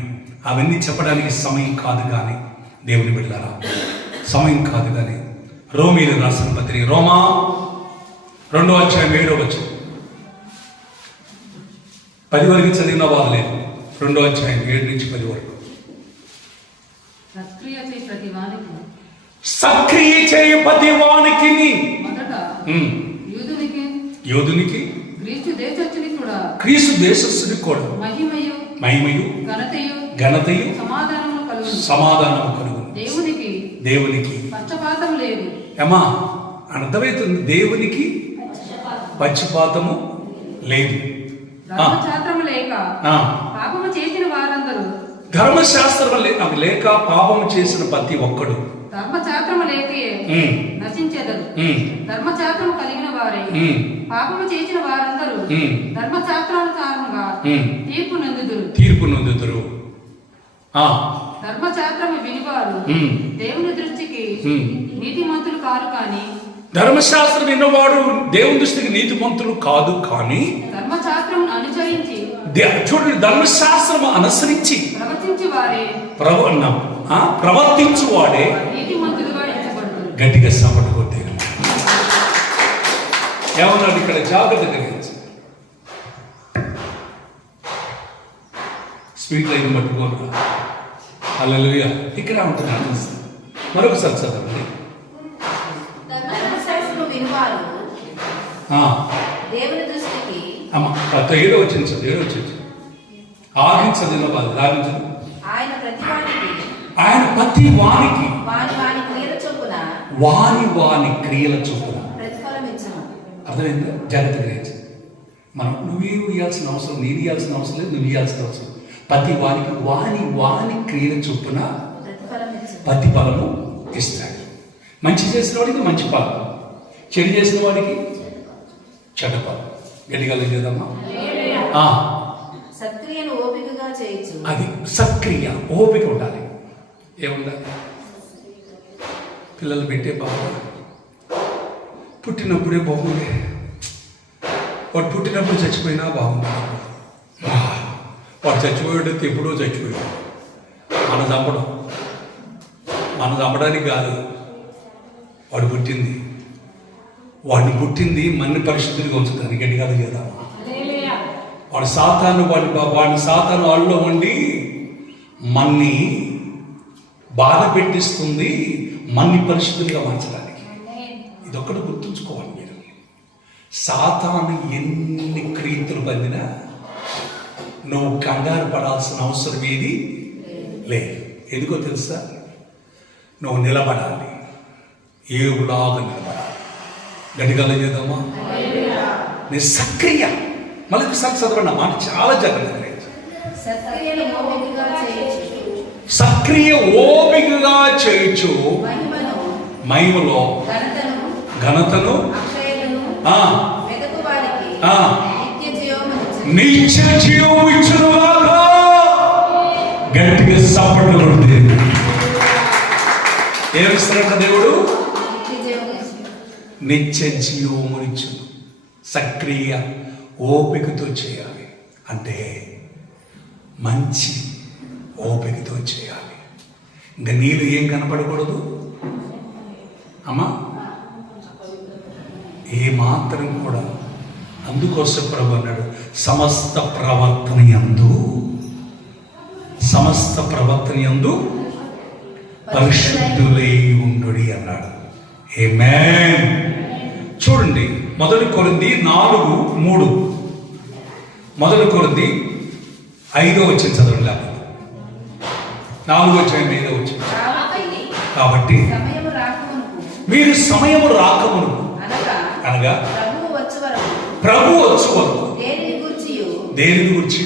అవన్నీ చెప్పడానికి సమయం కాదు, కానీ దేవుని బిడ్డలారా సమయం కాదు. కానీ రోమీయులకు రాసిన పత్రిక, రోమా 2వ అధ్యాయం 7వ వచనం. 10 వరకు చదివిన బాధ లేదు. 2వ అధ్యాయం 7 నుంచి 10 వరకు. సక్రియ చేయు ప్రతి వానికి మొదట యూదునికి యోధునికి గ్రీసు దేశస్థునికి కూడా క్రీస్తు దేశస్థునికి కూడా మహిమయు ఘనతయు సమాధానము కలుగు. దేవునికి పక్షపాతం లేదు. ఏమా అర్థమవుతుంది, దేవునికి పక్షపాతము లేదు. ధర్మశాస్త్రము లేక పాపము చేసిన వారందరూ, ధర్మశాస్త్రం లేక పాపము చేసిన ప్రతి ఒక్కడు ధర్మశాస్త్రము లేకయే నశించెదరు. ధర్మశాస్త్రము కలిగిన వారే పాపము చేసిన వారందరూ ధర్మశాస్త్రానుసారంగా తీర్పు నొందుదురు. ధర్మశాస్త్రము వినివారు దేవుని దృష్టికి నీతిమంతులు కారు కానీ, ధర్మశాస్త్రం విన్నవాడు దేవుని దృష్టికి నీతిమంతులు కాదు కానీ, ధర్మశాస్త్రం అనుసరించి చూడండి, ధర్మశాస్త్రం అనుసరించి ప్రవర్తించు వాడే నీతిమంతులుగా ఎంచబడతారు. గట్టిగా సపోర్ట్ కొట్టే ఏమన్నాడు ఇక్కడ? జాగ్రత్త కలిగించి స్పీడ్ లైన్ పట్టుకోరు. హల్లెలూయా. ఇక్కడ ఉంటున్నాను. మరొకసారి చదవండి. దేవుని దృష్టికి ఏదో వచ్చింది సార్, ఏదో వచ్చింది ఆగించదు బాధ ఆగించదు. ఆయన ప్రతి వానికి వాని క్రియల చొప్పున అర్థమైందా? జాగ్రత్త గ్రహించు. మనం నువ్వేం ఇవ్వాల్సిన అవసరం, నేను ఇవ్వాల్సిన అవసరం లేదు, నువ్వు ఇవ్వాల్సిన అవసరం. ప్రతి వానికి వాని క్రియల చొప్పున ప్రతిఫలము ఇస్తాడు. మంచి చేసిన వాడికి మంచి ఫలం, చెడు చేసిన వాడికి చెడ్డ ఫలం. గట్టిగా లేదమ్మా. అది సక్రియ ఓపిక ఉండాలి. ఏముండాలి? పిల్లలు పెట్టే బాబు పుట్టినప్పుడే బాగుంది, వాడు పుట్టినప్పుడు చచ్చిపోయినా బాగుంది. వాడు చచ్చిపోయాడు, ఎప్పుడో చచ్చిపోయాడు. మన చంపడానికి కాదు, వాడు వాడిని పుట్టింది మన పరిశుద్ధిగా ఉంచుతాను. గట్టిగా చేద్దామా? వాడు వాడిని సాతాను వాళ్ళలో ఉండి మన్ని బాధ పెట్టిస్తుంది, మన్ని పరిశుద్ధులుగా మార్చడానికి. ఇదొక్కటి గుర్తుంచుకోవాలి మీరు. సాతాను ఎన్ని క్రియలు పొందినా నువ్వు కంగారు పడాల్సిన అవసరం ఏది లేదు. ఎందుకో తెలుసా? నువ్వు నిలబడాలి, ఏగులాగా నిలబడాలి. గట్టిగా చేద్దామా? నీ సక్రియ మళ్ళీసారి చదవండి. మాట చాలా జాగ్రత్తగా. సక్రియ ఓపికగా చేయొచ్చు, మహిమలో ఘనతను నిత్య జీవము ఇచ్చునుగాక. గట్టిగా సపట్లు కొడితే ఏమిస్తారంట దేవుడు? నిత్య జీవమునిచ్చును. సక్రియ ఓపికతో చేయాలి. అంటే మంచి ఓపికతో చేయాలి. ఇంకా నీళ్ళు ఏం కనపడకూడదు అమ్మా, ఏ మాత్రం కూడా. అందుకోసం ప్రభు అన్నాడు, సమస్త ప్రవర్తన యందు పరిశుద్ధులై ఉండుడి అన్నాడు. ఆమేన్. చూడండి, 1 కొరింథీ 4:3, 1 కొరింథీ 5 చదవండి. లేకపోతే 4:5 కాబట్టి మీరు సమయము రాకమునుపు అనగా ప్రభు వచ్చు వరకు దేనిని గురించి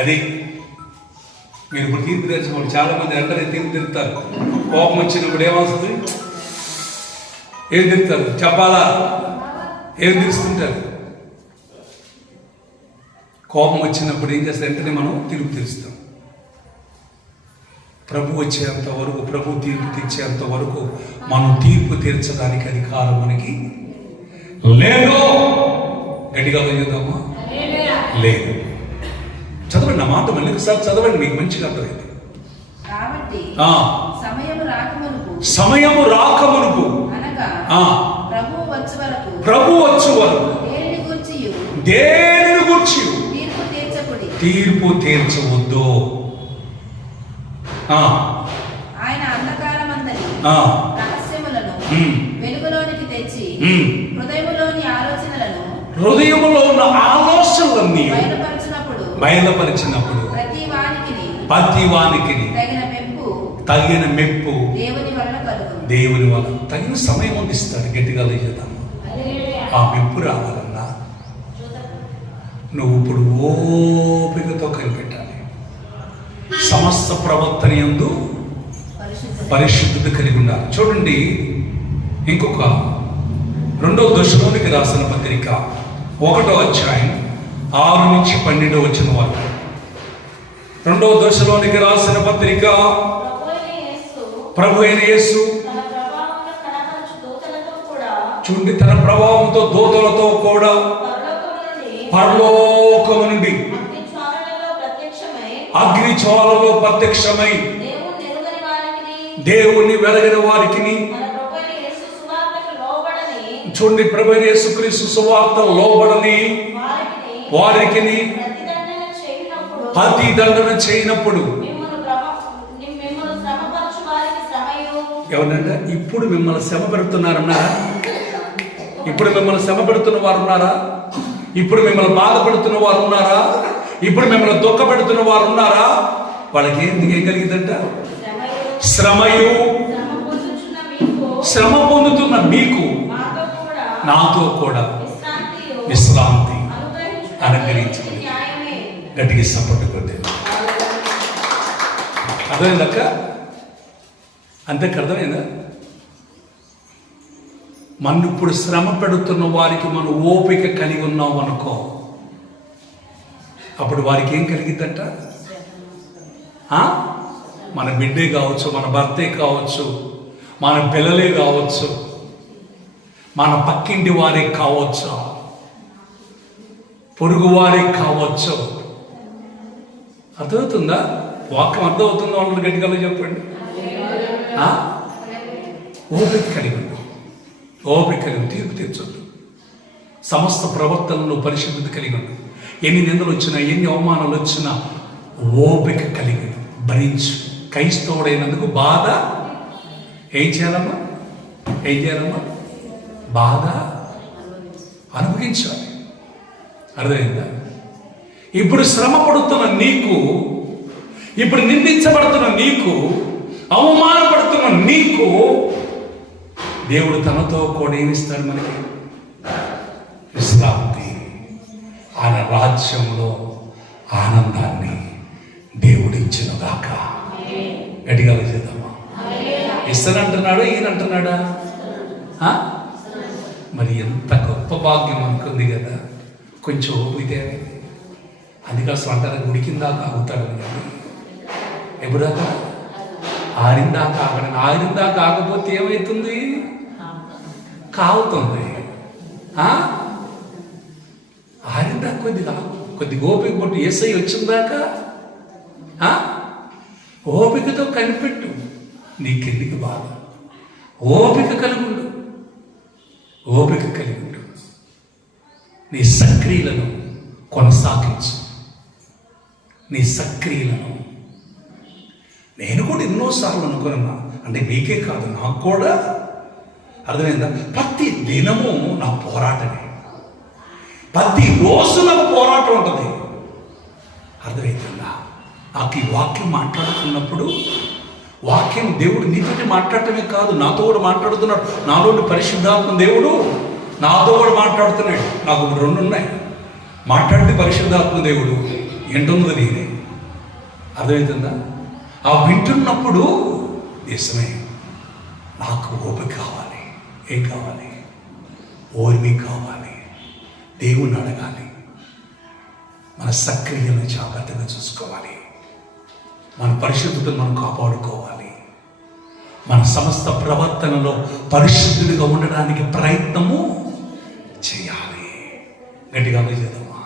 అది మీరు ఇప్పుడు తీర్పు తెచ్చుకోండి. చాలా మంది వెంటనే తీర్పు తిరుగుతారు. కోపం వచ్చినప్పుడు ఏమవుతుంది? ఏం తిరుగుతారు? చెప్పాలా? ఏం తీరుస్తుంటారు? కోపం వచ్చినప్పుడు ఏం చేస్తారు? వెంటనే మనం తీర్పు తీరుస్తాం. ప్రభు వచ్చేంత వరకు, ప్రభు తీర్పు తీర్చేంత వరకు మనం తీర్పు తీర్చడానికి అధికారం మనకి లేదు. గట్టిగా చేద్దామా? లేదు. చదవండి నా మాట మళ్ళీ ఒకసారి చదవండి, మీకు మంచిగా అర్థమైంది. సమయము రాకమునుపు ప్రభు వచ్చు వరకు దేనిని గురించి తీర్పు తీర్చవద్దు. ఆ. రహస్యములను ఉమ్. వెలుగులోనికి తెచ్చి ఉమ్. హృదయములోని ఆలోచనలను హృదయములో ఉన్న ఆలోచనలన్నీ బయలుపరిచినప్పుడు ప్రతి వానికి తగిన మెప్పు దేవుని వల్ల తగిన సమయం అందిస్తాడు. గట్టిగా చేద్దాం. ఆ మెప్పు రావాలన్నా నువ్వు ఇప్పుడు ఓపికతో కనిపెట్టాలి. సమస్త ప్రవర్తన యందు పరిశుద్ధత కలిగి ఉండాలి. చూడండి, ఇంకొక 2వ దశలోనికి రాసిన పత్రిక 1వ అధ్యాయం 6 నుంచి 12 వచ్చిన వరకు. 2వ దశలోనికి రాసిన పత్రిక ప్రభు అయిన యేసు చూడండి, తన ప్రభావంతో దూతలతో కూడా పరలోకము నుండి అగ్ని జ్వాలలో ప్రత్యక్షమై దేవుణ్ణి వెలగని వారికి చూడండి, ప్రభు అయిన యేసుక్రీస్తు సువార్త లోబడని వారికి ప్రతిదండన చేయనప్పుడు ఎవరంటే ఇప్పుడు మిమ్మల్ని శ్రమ పెడుతున్నారన్నారా? ఇప్పుడు మిమ్మల్ని శ్రమ పెడుతున్న వారు ఉన్నారా? ఇప్పుడు మిమ్మల్ని బాధపడుతున్న వారు ఉన్నారా? ఇప్పుడు మిమ్మల్ని దుఃఖపెడుతున్న వారు ఉన్నారా? వాళ్ళకి ఏం కలిగిందంట? శ్రమయు శ్రమ పొందుతున్న మీకు నాతో కూడా విశ్రాంతి అనుగ్రహించింది. గట్టిగా సపోర్ట్ కొట్టే అర్థమైందక్క? అంతకు అర్థమైందా? మన ఇప్పుడు శ్రమ పెడుతున్న వారికి మనం ఓపిక కలిగి ఉన్నాం అనుకో, అప్పుడు వారికి ఏం కలిగిద్దంట? మన బిడ్డే కావచ్చు, మన భర్తే కావచ్చు, మన పిల్లలే కావచ్చు, మన పక్కింటి వారికి కావచ్చు, పొరుగు వారికి కావచ్చు. అర్థమవుతుందా? వాక్యం అర్థమవుతుందా? వాళ్ళు గట్టిగా చెప్పండి. ఓపిక కలిగి ఉండు, ఓపిక కలిగి తీర్పు తీర్చొద్దు. సమస్త ప్రవర్తనలో పరిశుద్ధత కలిగి ఉండు. ఎన్ని నిందలు వచ్చినా, ఎన్ని అవమానాలు వచ్చినా ఓపిక కలిగి భరించు. క్రైస్తవుడైనందుకు బాధ ఏం చేయాలమ్మా? బాధ అనుభవించాలి. అర్థమైందా? ఇప్పుడు శ్రమ పడుతున్న నీకు, ఇప్పుడు నిందించబడుతున్న నీకు, అవమానపడుతున్న నీకు దేవుడు తనతో కూడా ఏమిస్తాడు? మనకి విశ్రాంతి. ఆయన రాజ్యంలో ఆనందాన్ని దేవుడిచ్చిన గాక. గట్టిగా చేద్దామా? ఇస్తానంటున్నాడా? ఈయనంటున్నాడా? మరి ఎంత గొప్ప భాగ్యం అనుకుంది కదా. కొంచెం ఓపితే అందుకే అసలు అంటారా, గుడికిందాకా ఆగుతాడు కానీ ఎప్పుడాకా ఆరిందాకా ఆగడం. ఆరిందాకా ఆగపోతే ఏమవుతుంది? కావుతుంది. ఆరిందాకా కొద్ది ఓపిక పట్టు. ఏసై వచ్చిందాకా ఓపికతో కనిపెట్టు. నీకెందుకు బాధ? ఓపిక కలిగుండు, ఓపిక కలిగుండు. నీ సక్రియలను కొనసాగించు. నీ సక్రియలను నేను కూడా ఎన్నోసార్లు అనుకున్నా. అంటే మీకే కాదు, నాకు కూడా. అర్థమైందా? ప్రతి దినము నా పోరాటమే. ప్రతి రోజు నాకు పోరాటం ఉంటుంది. అర్థమవుతుందా? నాకు ఈ వాక్యం మాట్లాడుతున్నప్పుడు, వాక్యం దేవుడు నీతోటి మాట్లాడటమే కాదు, నాతో కూడా మాట్లాడుతున్నాడు. నాలోని పరిశుద్ధాత్మ దేవుడు నాతో కూడా మాట్లాడుతున్నాడు. నాకు 2 ఉన్నాయి. మాట్లాడితే పరిశుద్ధాత్మ దేవుడు, ఏంటున్నది నేనే. అర్థమవుతుందా? ఆ వింటున్నప్పుడు దేశమే నాకు ఓపిక కావాలి. ఏం కావాలి? ఓర్మి కావాలి. దేవుణ్ణి అడగాలి. మన సక్రియలను జాగ్రత్తగా చూసుకోవాలి. మన పరిశుద్ధతను మనం కాపాడుకోవాలి. మన సమస్త ప్రవర్తనలో పరిశుద్ధుడిగా ఉండడానికి ప్రయత్నము చేయాలి. గట్టిగా చేద్దామా?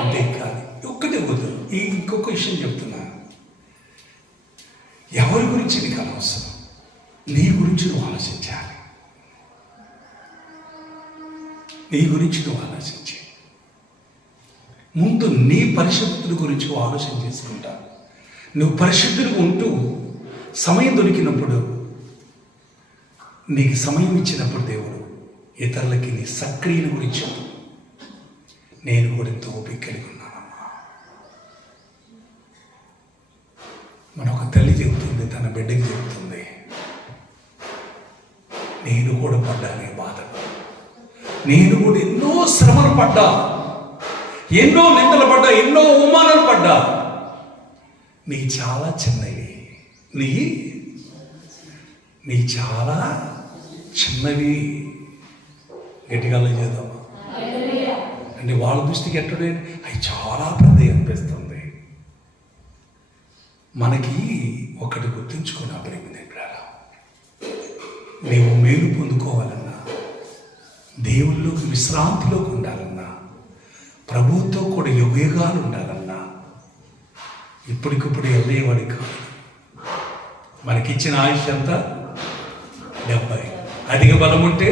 అంతేకాదు, ఒక్కటే వద్దు. ఇంకొక విషయం చెప్తున్నా. ఎవరి గురించి నీకు అనవసరం, నీ గురించి నువ్వు ఆలోచించాలి. నీ గురించి నువ్వు ఆలోచించి ముందు నీ పరిశుద్ధుల గురించి ఆలోచన చేసుకుంటా. నువ్వు పరిశుద్ధులుగా ఉంటూ సమయం దొరికినప్పుడు నీకు సమయం ఇచ్చినప్పుడు దేవుడు ఇతరులకి నీ సక్రియను గురించి చెప్పు. నేను కూడా ఎంతో ఓపిక కలిగి ఉన్నానమ్మా. మన ఒక తల్లి చెబుతుంది, తన బిడ్డకి చెబుతుంది, నేను కూడా పడ్డానే బాధలు, నేను కూడా ఎన్నో శ్రమలు పడ్డా, ఎన్నో నిందలు పడ్డా, ఎన్నో అవమానాలు పడ్డా. నీ చాలా చిన్నవి, నీ చాలా చిన్నవి. గట్టిగా చేద్దామా? అంటే వాళ్ళ దృష్టికి ఎట్టడే అవి చాలా పెద్దవి అనిపిస్తుంది. మనకి ఒకటి గుర్తుంచుకొని ఆ ప్రేమ దగ్గర నీవు మేలు పొందుకోవాలన్నా, దేవుళ్ళలోకి విశ్రాంతిలోకి ఉండాలన్నా, ప్రభువుతో కూడా యుగయుగాలు ఉండాలన్నా ఇప్పటికిప్పుడు వెళ్ళేవాడి కాదు. మనకిచ్చిన ఆయుష్ ఎంత? 70. అధిక బలం ఉంటే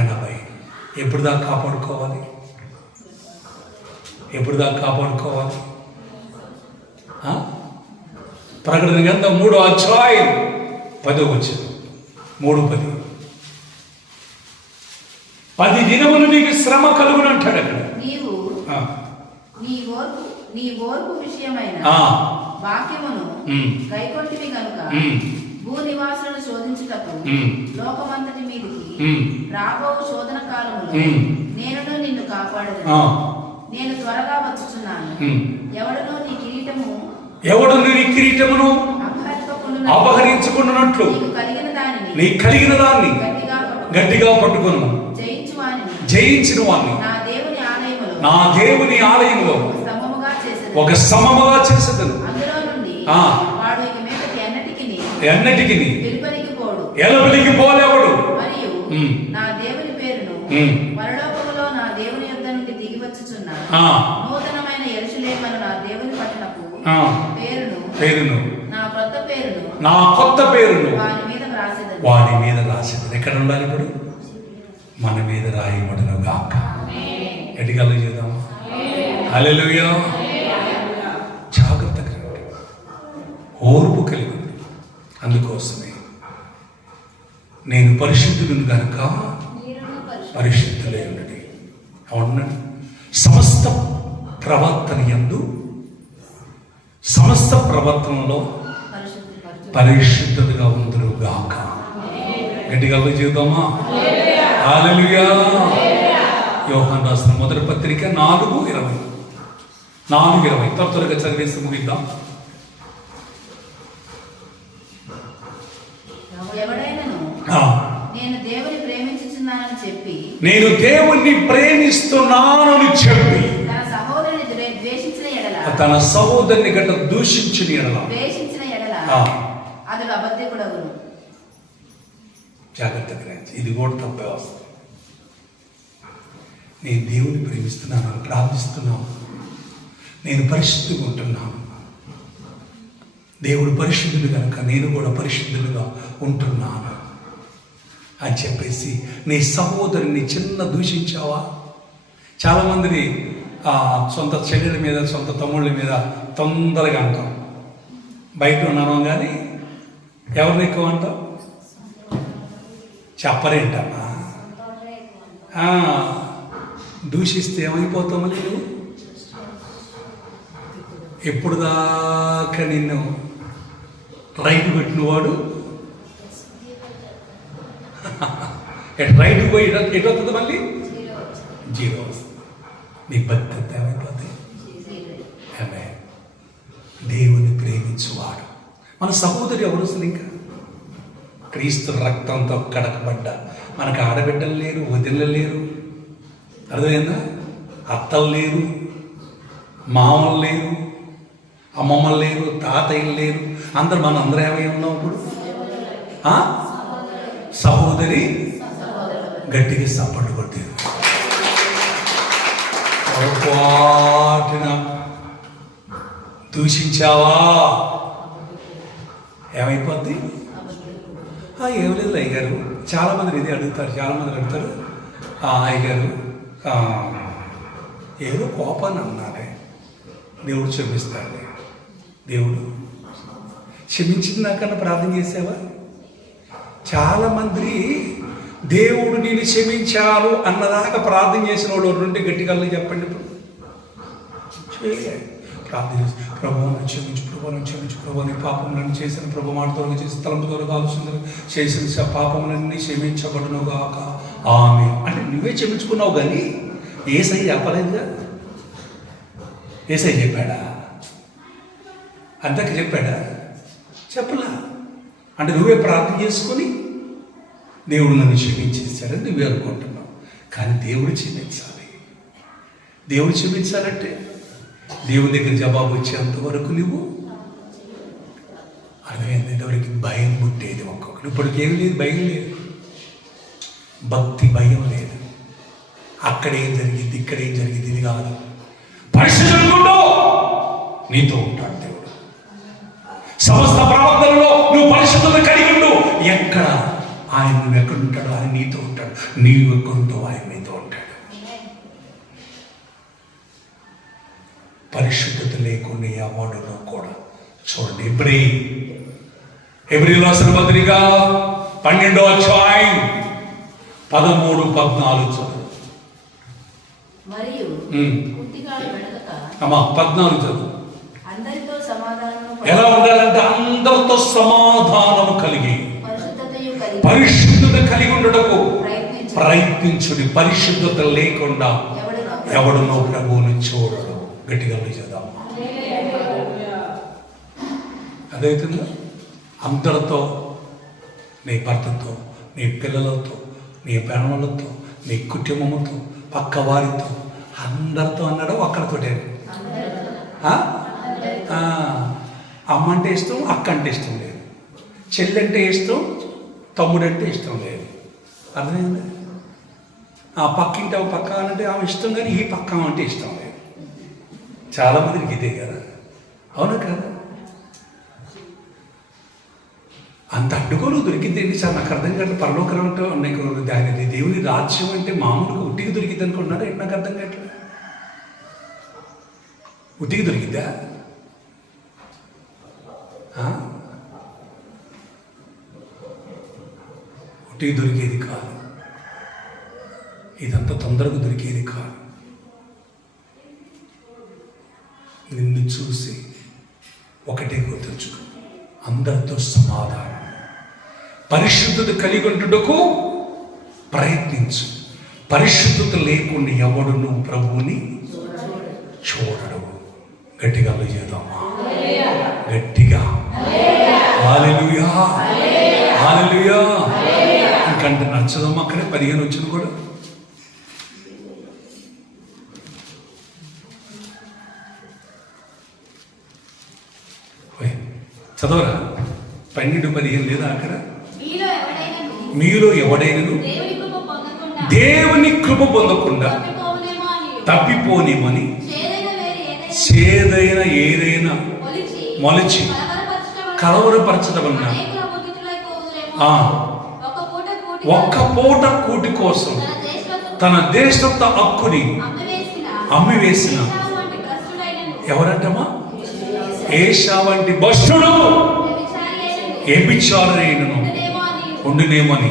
80. ఎప్పుడు దాకా కాపాడుకోవాలి? ఎప్పుడు దాకా కాపాడుకోవాలి? ప్రకటన గ్రంథం 3వ అధ్యాయం 10వ వచనం, 3:10. 10 దినములు నీకు శ్రమ కలుగును అంటాడు అక్కడ. నీవు నీ ఓర్పు విషయమైన వాక్యమును కైకొంటివి కనుక భూనివాసులను శోధించుటకు లోకమంతటి మీదికి రాబో శోధన కాలములో నేను నిన్ను కాపాడను. నేను త్వరగా వచ్చుచున్నాను. ఎవడును నీ కిరీటమును అపహరించుకున్నట్లు నీకు కలిగిన దాన్ని గట్టిగా పట్టుకును. జయించిన వాణ్ణి నా దేవుని ఆలయంలో ఒక స్తంభముగా చేసేదను. ఎన్నటికి ఎలబలికి పోలేవడు. నా దేవుని పేరును పరలోకములో నా దేవుని యొద్ద నుండి దిగి వచ్చుచున్న నూతనమైన యెరూషలేమును నా దేవుని పట్టణపు పేరును నా కొత్త పేరును వాని మీద రాసేది. ఎక్కడ ఉండాలి ఇప్పుడు? మన మీద రాయబడును గాక. ఎటుకల్ చేద్దాం. హల్లెలూయా. జాగ్రత్తగా ఓర్పు కలిగి ఉంది. అందుకోసమే నేను పరిశుద్ధులను కనుక పరిశుద్ధులే ఉన్నది. అవునండి. సమస్త ప్రవర్తనలో పరిశుద్ధులుగా ఉందరు గాక. గట్టిగా చేద్దామా? హల్లెలూయా. యోహాను రాసిన మొదటి పత్రిక 4:20 త్వరగా చదివేసి ముగిద్దాం. నేను దేవుణ్ణి ప్రేమిస్తున్నానని చెప్పి తన సహోదరుని గట్ట దూషించిన ఎడల జాగ్రత్తగా, ఇది కూడా తప్పే వస్తుంది. నేను దేవుని ప్రేమిస్తున్నాను, ప్రార్థిస్తున్నాను, నేను పరిశుద్ధిగా ఉంటున్నాను, దేవుడు పరిశుద్ధుడు కనుక నేను కూడా పరిశుద్ధులుగా ఉంటున్నాను అని చెప్పేసి నీ సహోదరుని చిన్న దూషించావా? చాలామందిని సొంత చెల్లెల మీద, సొంత తమ్ముళ్ళ మీద తొందరగా అంటాం. బయట ఉన్నాను కానీ ఎవరిని ఎక్కువ అంటాం? చెప్పరేంటమ్మా. దూషిస్తే ఏమైపోతాము? నేను ఎప్పుడు దాకా నిన్ను రైట్ పెట్టినవాడు రైట్ పోయి ఎటు వస్తుంది? మళ్ళీ 0 వస్తుంది. నీ భద్రత ఏమైపోతుంది? దేవుని ప్రేమించువాడు మన సహోదరి ఎవరు? అసలు ఇంకా క్రీస్తు రక్తంతో కడకబడ్డ మనకు ఆడబిడ్డలు లేరు, వదినలు లేరు, అర్థమైందా? అత్తలు లేరు, మామలు లేరు, అమ్మమ్మలు లేరు, తాతయ్యలు లేరు, అందరూ ఏమై ఉన్నాం ఇప్పుడు? సహోదరి. గట్టిగా సపోర్ట్ కొట్టారు. పొరపాటున దూషించావా ఏమైపోద్ది? ఏం లేదు అయ్యగారు. చాలామంది ఇది అడుగుతారు, అయ్యగారు ఏదో కోపాన్ని అన్నారే, దేవుడు క్షమిస్తాడు. దేవుడు క్షమించిన నాకన్నా ప్రార్థన చేసావా? చాలామంది దేవుడు నేను క్షమించాను అన్నదాకా ప్రార్థన చేసిన వాళ్ళు నుండి గట్టిగా చెప్పండి. ఇప్పుడు ప్రార్థన చేసి ప్రభువు నన్ను క్షమించు, ప్రభువు నన్ను క్షమించు, ప్రభు నీ పాపములను చేసిన ప్రభు మాటతో చేసి తలంపుతో ఆలోచన చేసిన పాపములన్నీ క్షమించబడునుగాక ఆమేన్ అంటే నువ్వే క్షమించుకున్నావు, కానీ యేసయ్య చెప్పలేదుగా. యేసయ్య చెప్పాడా? అంతకు చెప్పాడా? చెప్పలా. అంటే నువ్వే ప్రార్థన చేసుకొని దేవుడు నన్ను క్షమించేశాడని నువ్వే అనుకుంటున్నావు, కానీ దేవుడు క్షమించాలి. దేవుడు క్షమించాలంటే దేవుని దగ్గర జవాబు వచ్చేంత వరకు నువ్వు అర్థమైంది. ఎవరికి భయం పుట్టేది ఒక్కొక్కరు. ఇప్పటికి ఏం లేదు, భయం లేదు, భక్తి భయం లేదు. అక్కడేం జరిగింది, ఇక్కడేం జరిగింది ఇది కాదు. పరిశుద్ధుడు నీతో ఉంటాడు దేవుడు. సమస్త ప్రవర్తనలో నువ్వు పరిశుద్ధత కలిగి ఉండు. ఎక్కడ ఆయన నువ్వు ఎక్కడ ఉంటాడో ఆయన నీతో ఉంటాడు, నీవు ఎక్కడుంటావు ఆయన నీతో ఉంటాడు. పరిశుద్ధత లేకుండా ఎవడులో కూడా చూడండి. ఎబ్రీ రాసిన పత్రిక 12వ అధ్యాయం 13-14 చదువు. మరియు పుట్టిగాలి వెడగక అమ్మా 14 చదువు. అందరితో సమాధానము ఎలా ఉండాలంటే అందరితో సమాధానము కలిగి పరిశుద్ధతయు పరిశుద్ధత కలిగి ఉండటకు ప్రయత్నించు. ప్రయత్నించుడి. పరిశుద్ధత లేకుండా ఎవడునో ప్రభువుని చూడడు. గట్టిగా చేద్దాం. అదైతుందా? అందరితో, నీ భర్తతో, నీ పిల్లలతో, నీ పెనములతో, నీ కుటుంబముతో, పక్క వారితో, అందరితో అన్నాడు. ఒక్కడితోటే. అమ్మ అంటే ఇష్టం, అక్క అంటే ఇష్టం లేదు, చెల్లి అంటే ఇష్టం, తమ్ముడు అంటే ఇష్టం లేదు. అర్థమైంది? ఆ పక్కింటి పక్క అంటే ఆమె ఇష్టం, కానీ ఈ పక్క అంటే ఇష్టం లేదు. చాలామందికి ఇదే కదా, అవును కదా? అంత అడ్డుకోలు దొరికింది సార్, నాకు అర్థం కాదు. పరలోకరం అంటే నీకు దాని దేవుని రాజ్యం అంటే మామూలుగా ఉట్టికి దొరికింది అనుకుంటున్నారా? నాకు అర్థం కావట్లేదు. ఉట్టికి దొరికిద్దా? ఉట్టికి దొరికేది కాదు. ఇదంతా తొందరగా దొరికేది కాదు. నిన్ను చూసి ఒకటే గుర్తుంచుకో, అందరితో సమాధానం, పరిశుద్ధత కలిగి ఉండుటకు ప్రయత్నించు. పరిశుద్ధత లేకుండా ఎవడును ప్రభువుని చూడడు. గట్టిగా చేద్దామా? గట్టిగా హల్లెలూయా, హల్లెలూయా. ఇంకంటే నచ్చదమ్మా. అక్కడే 15 వచ్చిన కూడా చదవరా? 12-15 లేదా అక్కడ? మీలో ఎవడైనను దేవుని కృప పొందకుండా తప్పిపోనిమని చేదైన ఏదైనా మొలిచి కలవరపరచదమన్నా ఒక్క పూట కూటి కోసం తన దేశంతో హక్కుని అమ్మివేసిన ఎవరంటమా? ఏషా వంటి భ్రష్టుడు వ్యభిచారుడైనను ఉండునేమని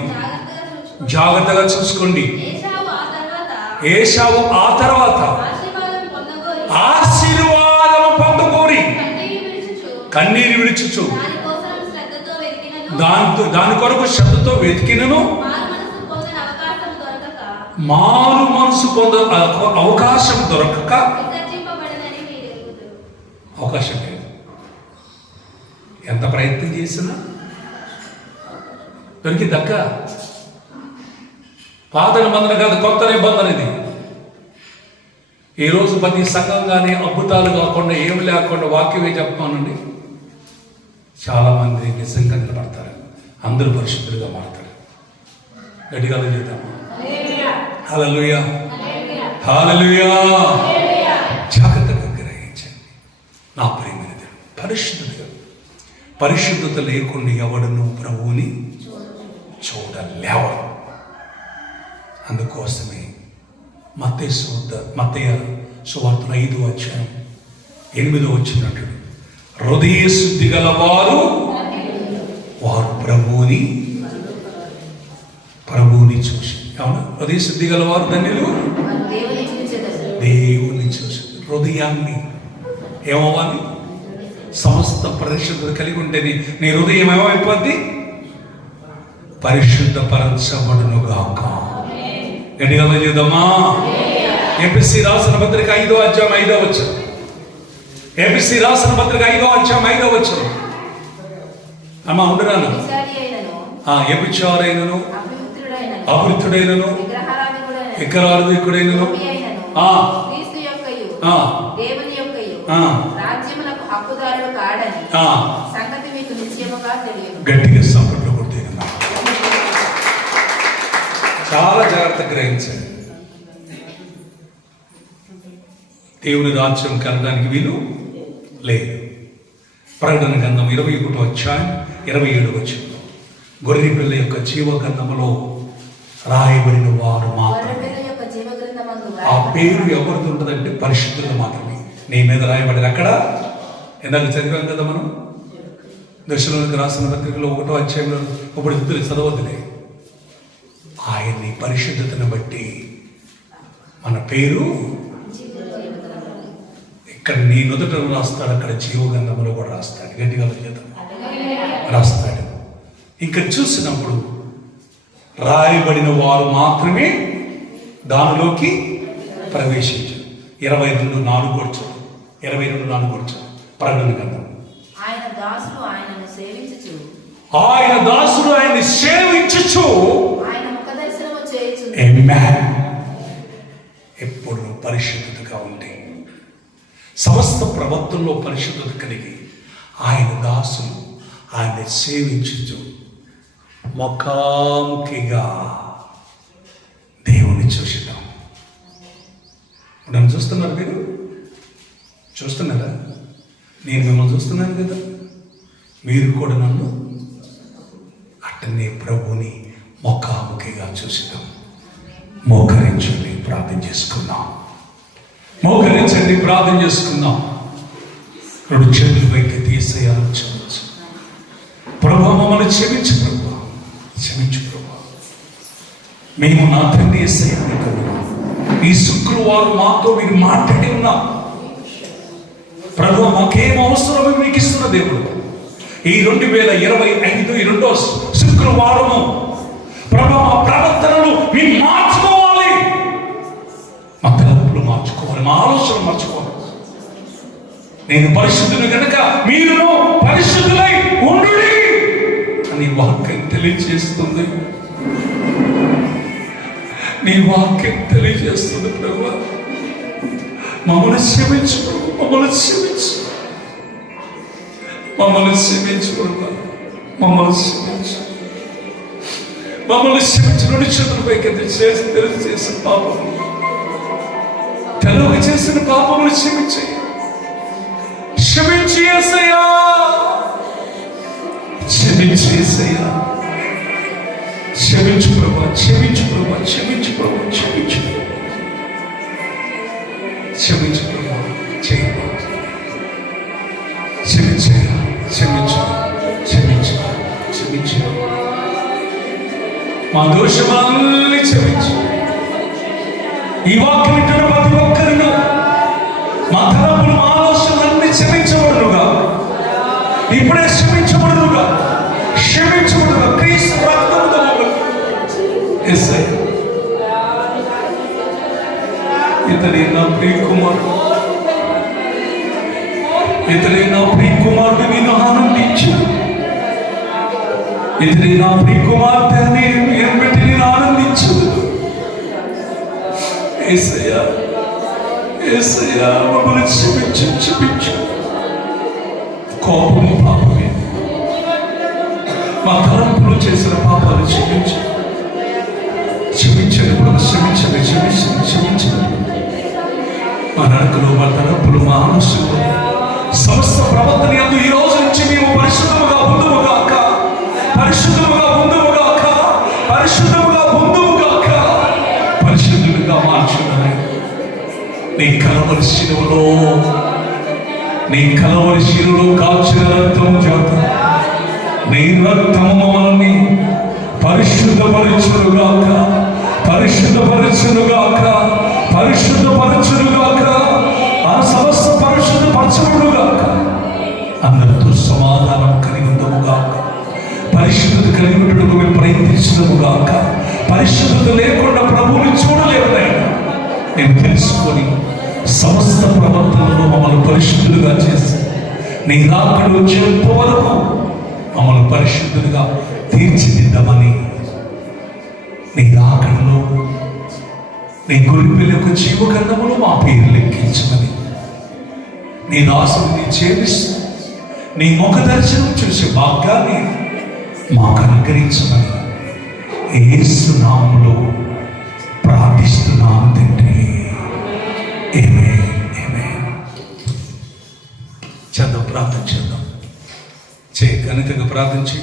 జాగ్రత్తగా చూసుకోండి. ఏషావు ఆ తర్వాత ఆశీర్వాదం పొందుకోరి కన్నీరు విడుచుచు దాని కొరకు శ్రద్ధతో వెతికినను మారు మనసు పొంద అవకాశం దొరకక అవకాశం లేదు. ఎంత ప్రయత్నం చేసినా దొరికిందక్క. పాత నిబంధన కాదు, కొత్త నిబంధన ఇది. ఈరోజు ప్రతి సంఘం కానీ అద్భుతాలు కాకుండా ఏమి లేకుండా వాక్యమే చెప్తానండి. చాలామంది నిజంగా నిలబడతారు, అందరూ పరిశుద్ధులుగా మారుతారు. గట్టిగా చేద్దామా? హల్లెలూయా, హల్లెలూయా. జాగ్రత్తగా గ్రహించండి నా ప్రేమైన దేవుడు. పరిశుద్ధత లేకుండా ఎవడును ప్రభువుని చూడలేవడు. అందుకోసమే మత్తయి సువార్తలు 5వ అధ్యాయం 8వ వచనం, హృదయ శుద్ధి గల వారు ప్రభువుని చూసి. అవునా? హృదయ శుద్ధి గలవారు ధన్యులు, వారు దేవుని చూచెదరు. దేవుని చూసి. హృదయాన్ని ఏమవ్వాలి? సమస్త పరిశుద్ధత కలిగి ఉంటేనే నీ హృదయం ఏమైపోద్ది? పరిశుద్ధపరచబడును గాక. గట్టిగా చేద్దామా? ఎఫెసీ రాసిన పత్రిక 5వ అధ్యాయం 5వ వచనం. ఎఫెసీ రాసిన పత్రిక 5వ అధ్యాయం 5వ వచనం. అమ్మా ఉండరాను. వ్యభిచారైనను, అపవిత్రుడైనను, విగ్రహారాధికుడైనను, క్రీస్తు యొక్కయు దేవుని యొక్కయు రాజ్యములకు హక్కుదారుడు కాడని సంగతి మీకు నిశ్చయముగా తెలియదు. గట్టిగా సంపట్లు కొట్టేది. చాలా జాగ్రత్త గ్రహించండి. దేవుని రాజ్యం కలడానికి వీలు లేదు. ప్రకటన గ్రంథం 21వ అధ్యాయం 27వ వచనం. గొర్రె పిల్ల యొక్క జీవ గ్రంథములో రాయబడిన వారు మాత్రమే. ఆ పేరు ఎవరితో ఉంటుందంటే పరిశుద్ధులు మాత్రమే. నీ మీద రాయబడింది. అక్కడ ఇందాక చదివాం కదా మనం, దశలోనికి రాసిన పత్రికలో 1వ అధ్యాయంలో. ఇప్పుడు ఇద్దరు చదవద్దులే. ఆయన్ని పరిశుద్ధతను బట్టి మన పేరు ఇక్కడ నీ నుదుట రాస్తాడు, అక్కడ జీవగంధములో కూడా రాస్తాడు. గట్టిగా రాస్తాడు. ఇంకా చూసినప్పుడు రాయబడిన వారు మాత్రమే దానిలోకి ప్రవేశించారు. 22:4 వచ్చారు. 22:4 వచ్చారు. ప్రకటన గ్రంథం. ఆయన దాసులు ఆయనను సేవించుచు, ఆయన్ని సేవించుచు ఆయన ముఖదర్శనము చేయుచు. ఆమేన్. ఎప్పుడు పరిశుద్ధతగా ఉంటే, సమస్త ప్రవర్తనలో పరిశుద్ధత కలిగి ఆయన దాసులు ఆయన్ని సేవించుచు ముఖాముఖిగా దేవుని చూసినాం. నన్ను చూస్తున్నారు, మీరు చూస్తున్నారా? నేను మిమ్మల్ని చూస్తున్నాను కదా. మీరు కూడా నన్ను అట్టనే ప్రభుని ముఖాముఖిగా చూసినాం. మోకరించండి, ప్రార్థన చేసుకుందాం. మోకరించండి, ప్రార్థన చేసుకుందాం. 2 చేతులు పైకి తీసేయాలి. ప్రభు మమ్మల్ని క్షమించు ప్రభు, క్షమించు ప్రభు. మేము నా తండ్రి యేసయ్యని కదా ఈ శుక్రవారం మాతో మీరు మాట్లాడి ఉన్నా ప్రభు. మాకేం అవసరమో మీకు ఇస్తున్న దేవుడు. ఈ 2025 ఈ 2వ శుక్రవారము ప్రభు మా ప్రవర్తనలు మీరు మార్చుకోవాలి. మా తలపులు మార్చుకోవాలి, మా ఆలోచన మార్చుకోవాలి. నేను పరిశుద్ధులు కనుక మీరు పరిశుద్ధులై ఉండుడి అని వాక్యం తెలియజేస్తుంది. నీ వాక్యం తెలియజేస్తుంది ప్రభు. మమ్మల్ని క్షమించు ప్రభు, మమ్మల్ని క్షమించు, మమ్మల్ని క్షమించు ప్రభు, మమ్మల్ని క్షమించు, మమ్మల్ని క్షమించు. 2 చేతులపైకి తెలియజేసిన పాపం, తెలుగు చేసిన పాపములు క్షమించి, క్షమించి యేసయ్యా, క్షమించి యేసయ్యా, క్షమించు ప్రభా, క్షమించు ప్రభా, క్షమించు ప్రభా, క్షమించు, క్షమించు ప్రభా, చేయమా, క్షమించయ్యా, క్షమించు, క్షమించు, క్షమించు. మా దోషమాన్ని క్షమించు. ఈ వాక్యం వింటున్న ప్రతి ఒక్కరిని మా తలపులు, మా ఆలోచనలన్నీ క్షమించబడునుగా, ఇప్పుడే క్షమించబడునుగా, క్షమించబడునుగా. క్రీస్తు రక్తముతో ఇతని నా ప్రియ కుమారుడు, ఇతని నా ప్రియ కుమారుడు నేను ఆనందించు, ఇతని నా ప్రియ కుమార్తె అని నేను పెట్టి నేను ఆనందించు. యేసయ్యా, యేసయ్యా, మమ్మల్ని క్షమించు, క్షమించు. కోపము పాపమే, మా తలంపులు చేసిన పాపాలు క్షమించు, క్షమించండి ప్రభు, క్షమించండి, క్షమించండి, క్షమించండి. మా నడకలు, మా తలంపులు, మా ఆలోచనలు, సమస్త ప్రవర్తన యందు ఈ రోజు నుంచి మేము పరిశుద్ధముగా ఉందుముగాక, పరిశుద్ధముగా ఉందుముగాక, పరిశుద్ధముగా ఉందుముగాక, పరిశుద్ధులుగా మార్చున్నాయి. నీ కలవరి శిలువలో, నీ కలవరి శిలువలో కాచిన రక్తము చేత నీ రక్తము మమ్మల్ని పరిశుద్ధపరచునుగాక. పరిశుద్ధత లేకుండా ప్రభువుని చూడలేము నాయన. నేను తెలుసుకొని సమస్త ప్రవర్తనలో మమ్మల్ని పరిశుద్ధులుగా చేసి నీ రాకడ వచ్చేంత వరకు మమ్మల్ని పరిశుద్ధులుగా తీర్చిదిద్దమని, నీ రాకడలో నీ గొర్రెపిల్ల యొక్క జీవగంధములో మా పేరు లెక్కించమని, నీ దాసుని చేరిస్తూ నీ ముఖ దర్శనం చూసే భాగ్యాన్ని మాకు అనుగ్రహించమని యేసు నామములో ప్రార్థిస్తున్నాను తండ్రి. ఆమేన్, ఆమేన్. చేద్దాం, ప్రార్థన చేద్దాం. కనికగా ప్రార్థించి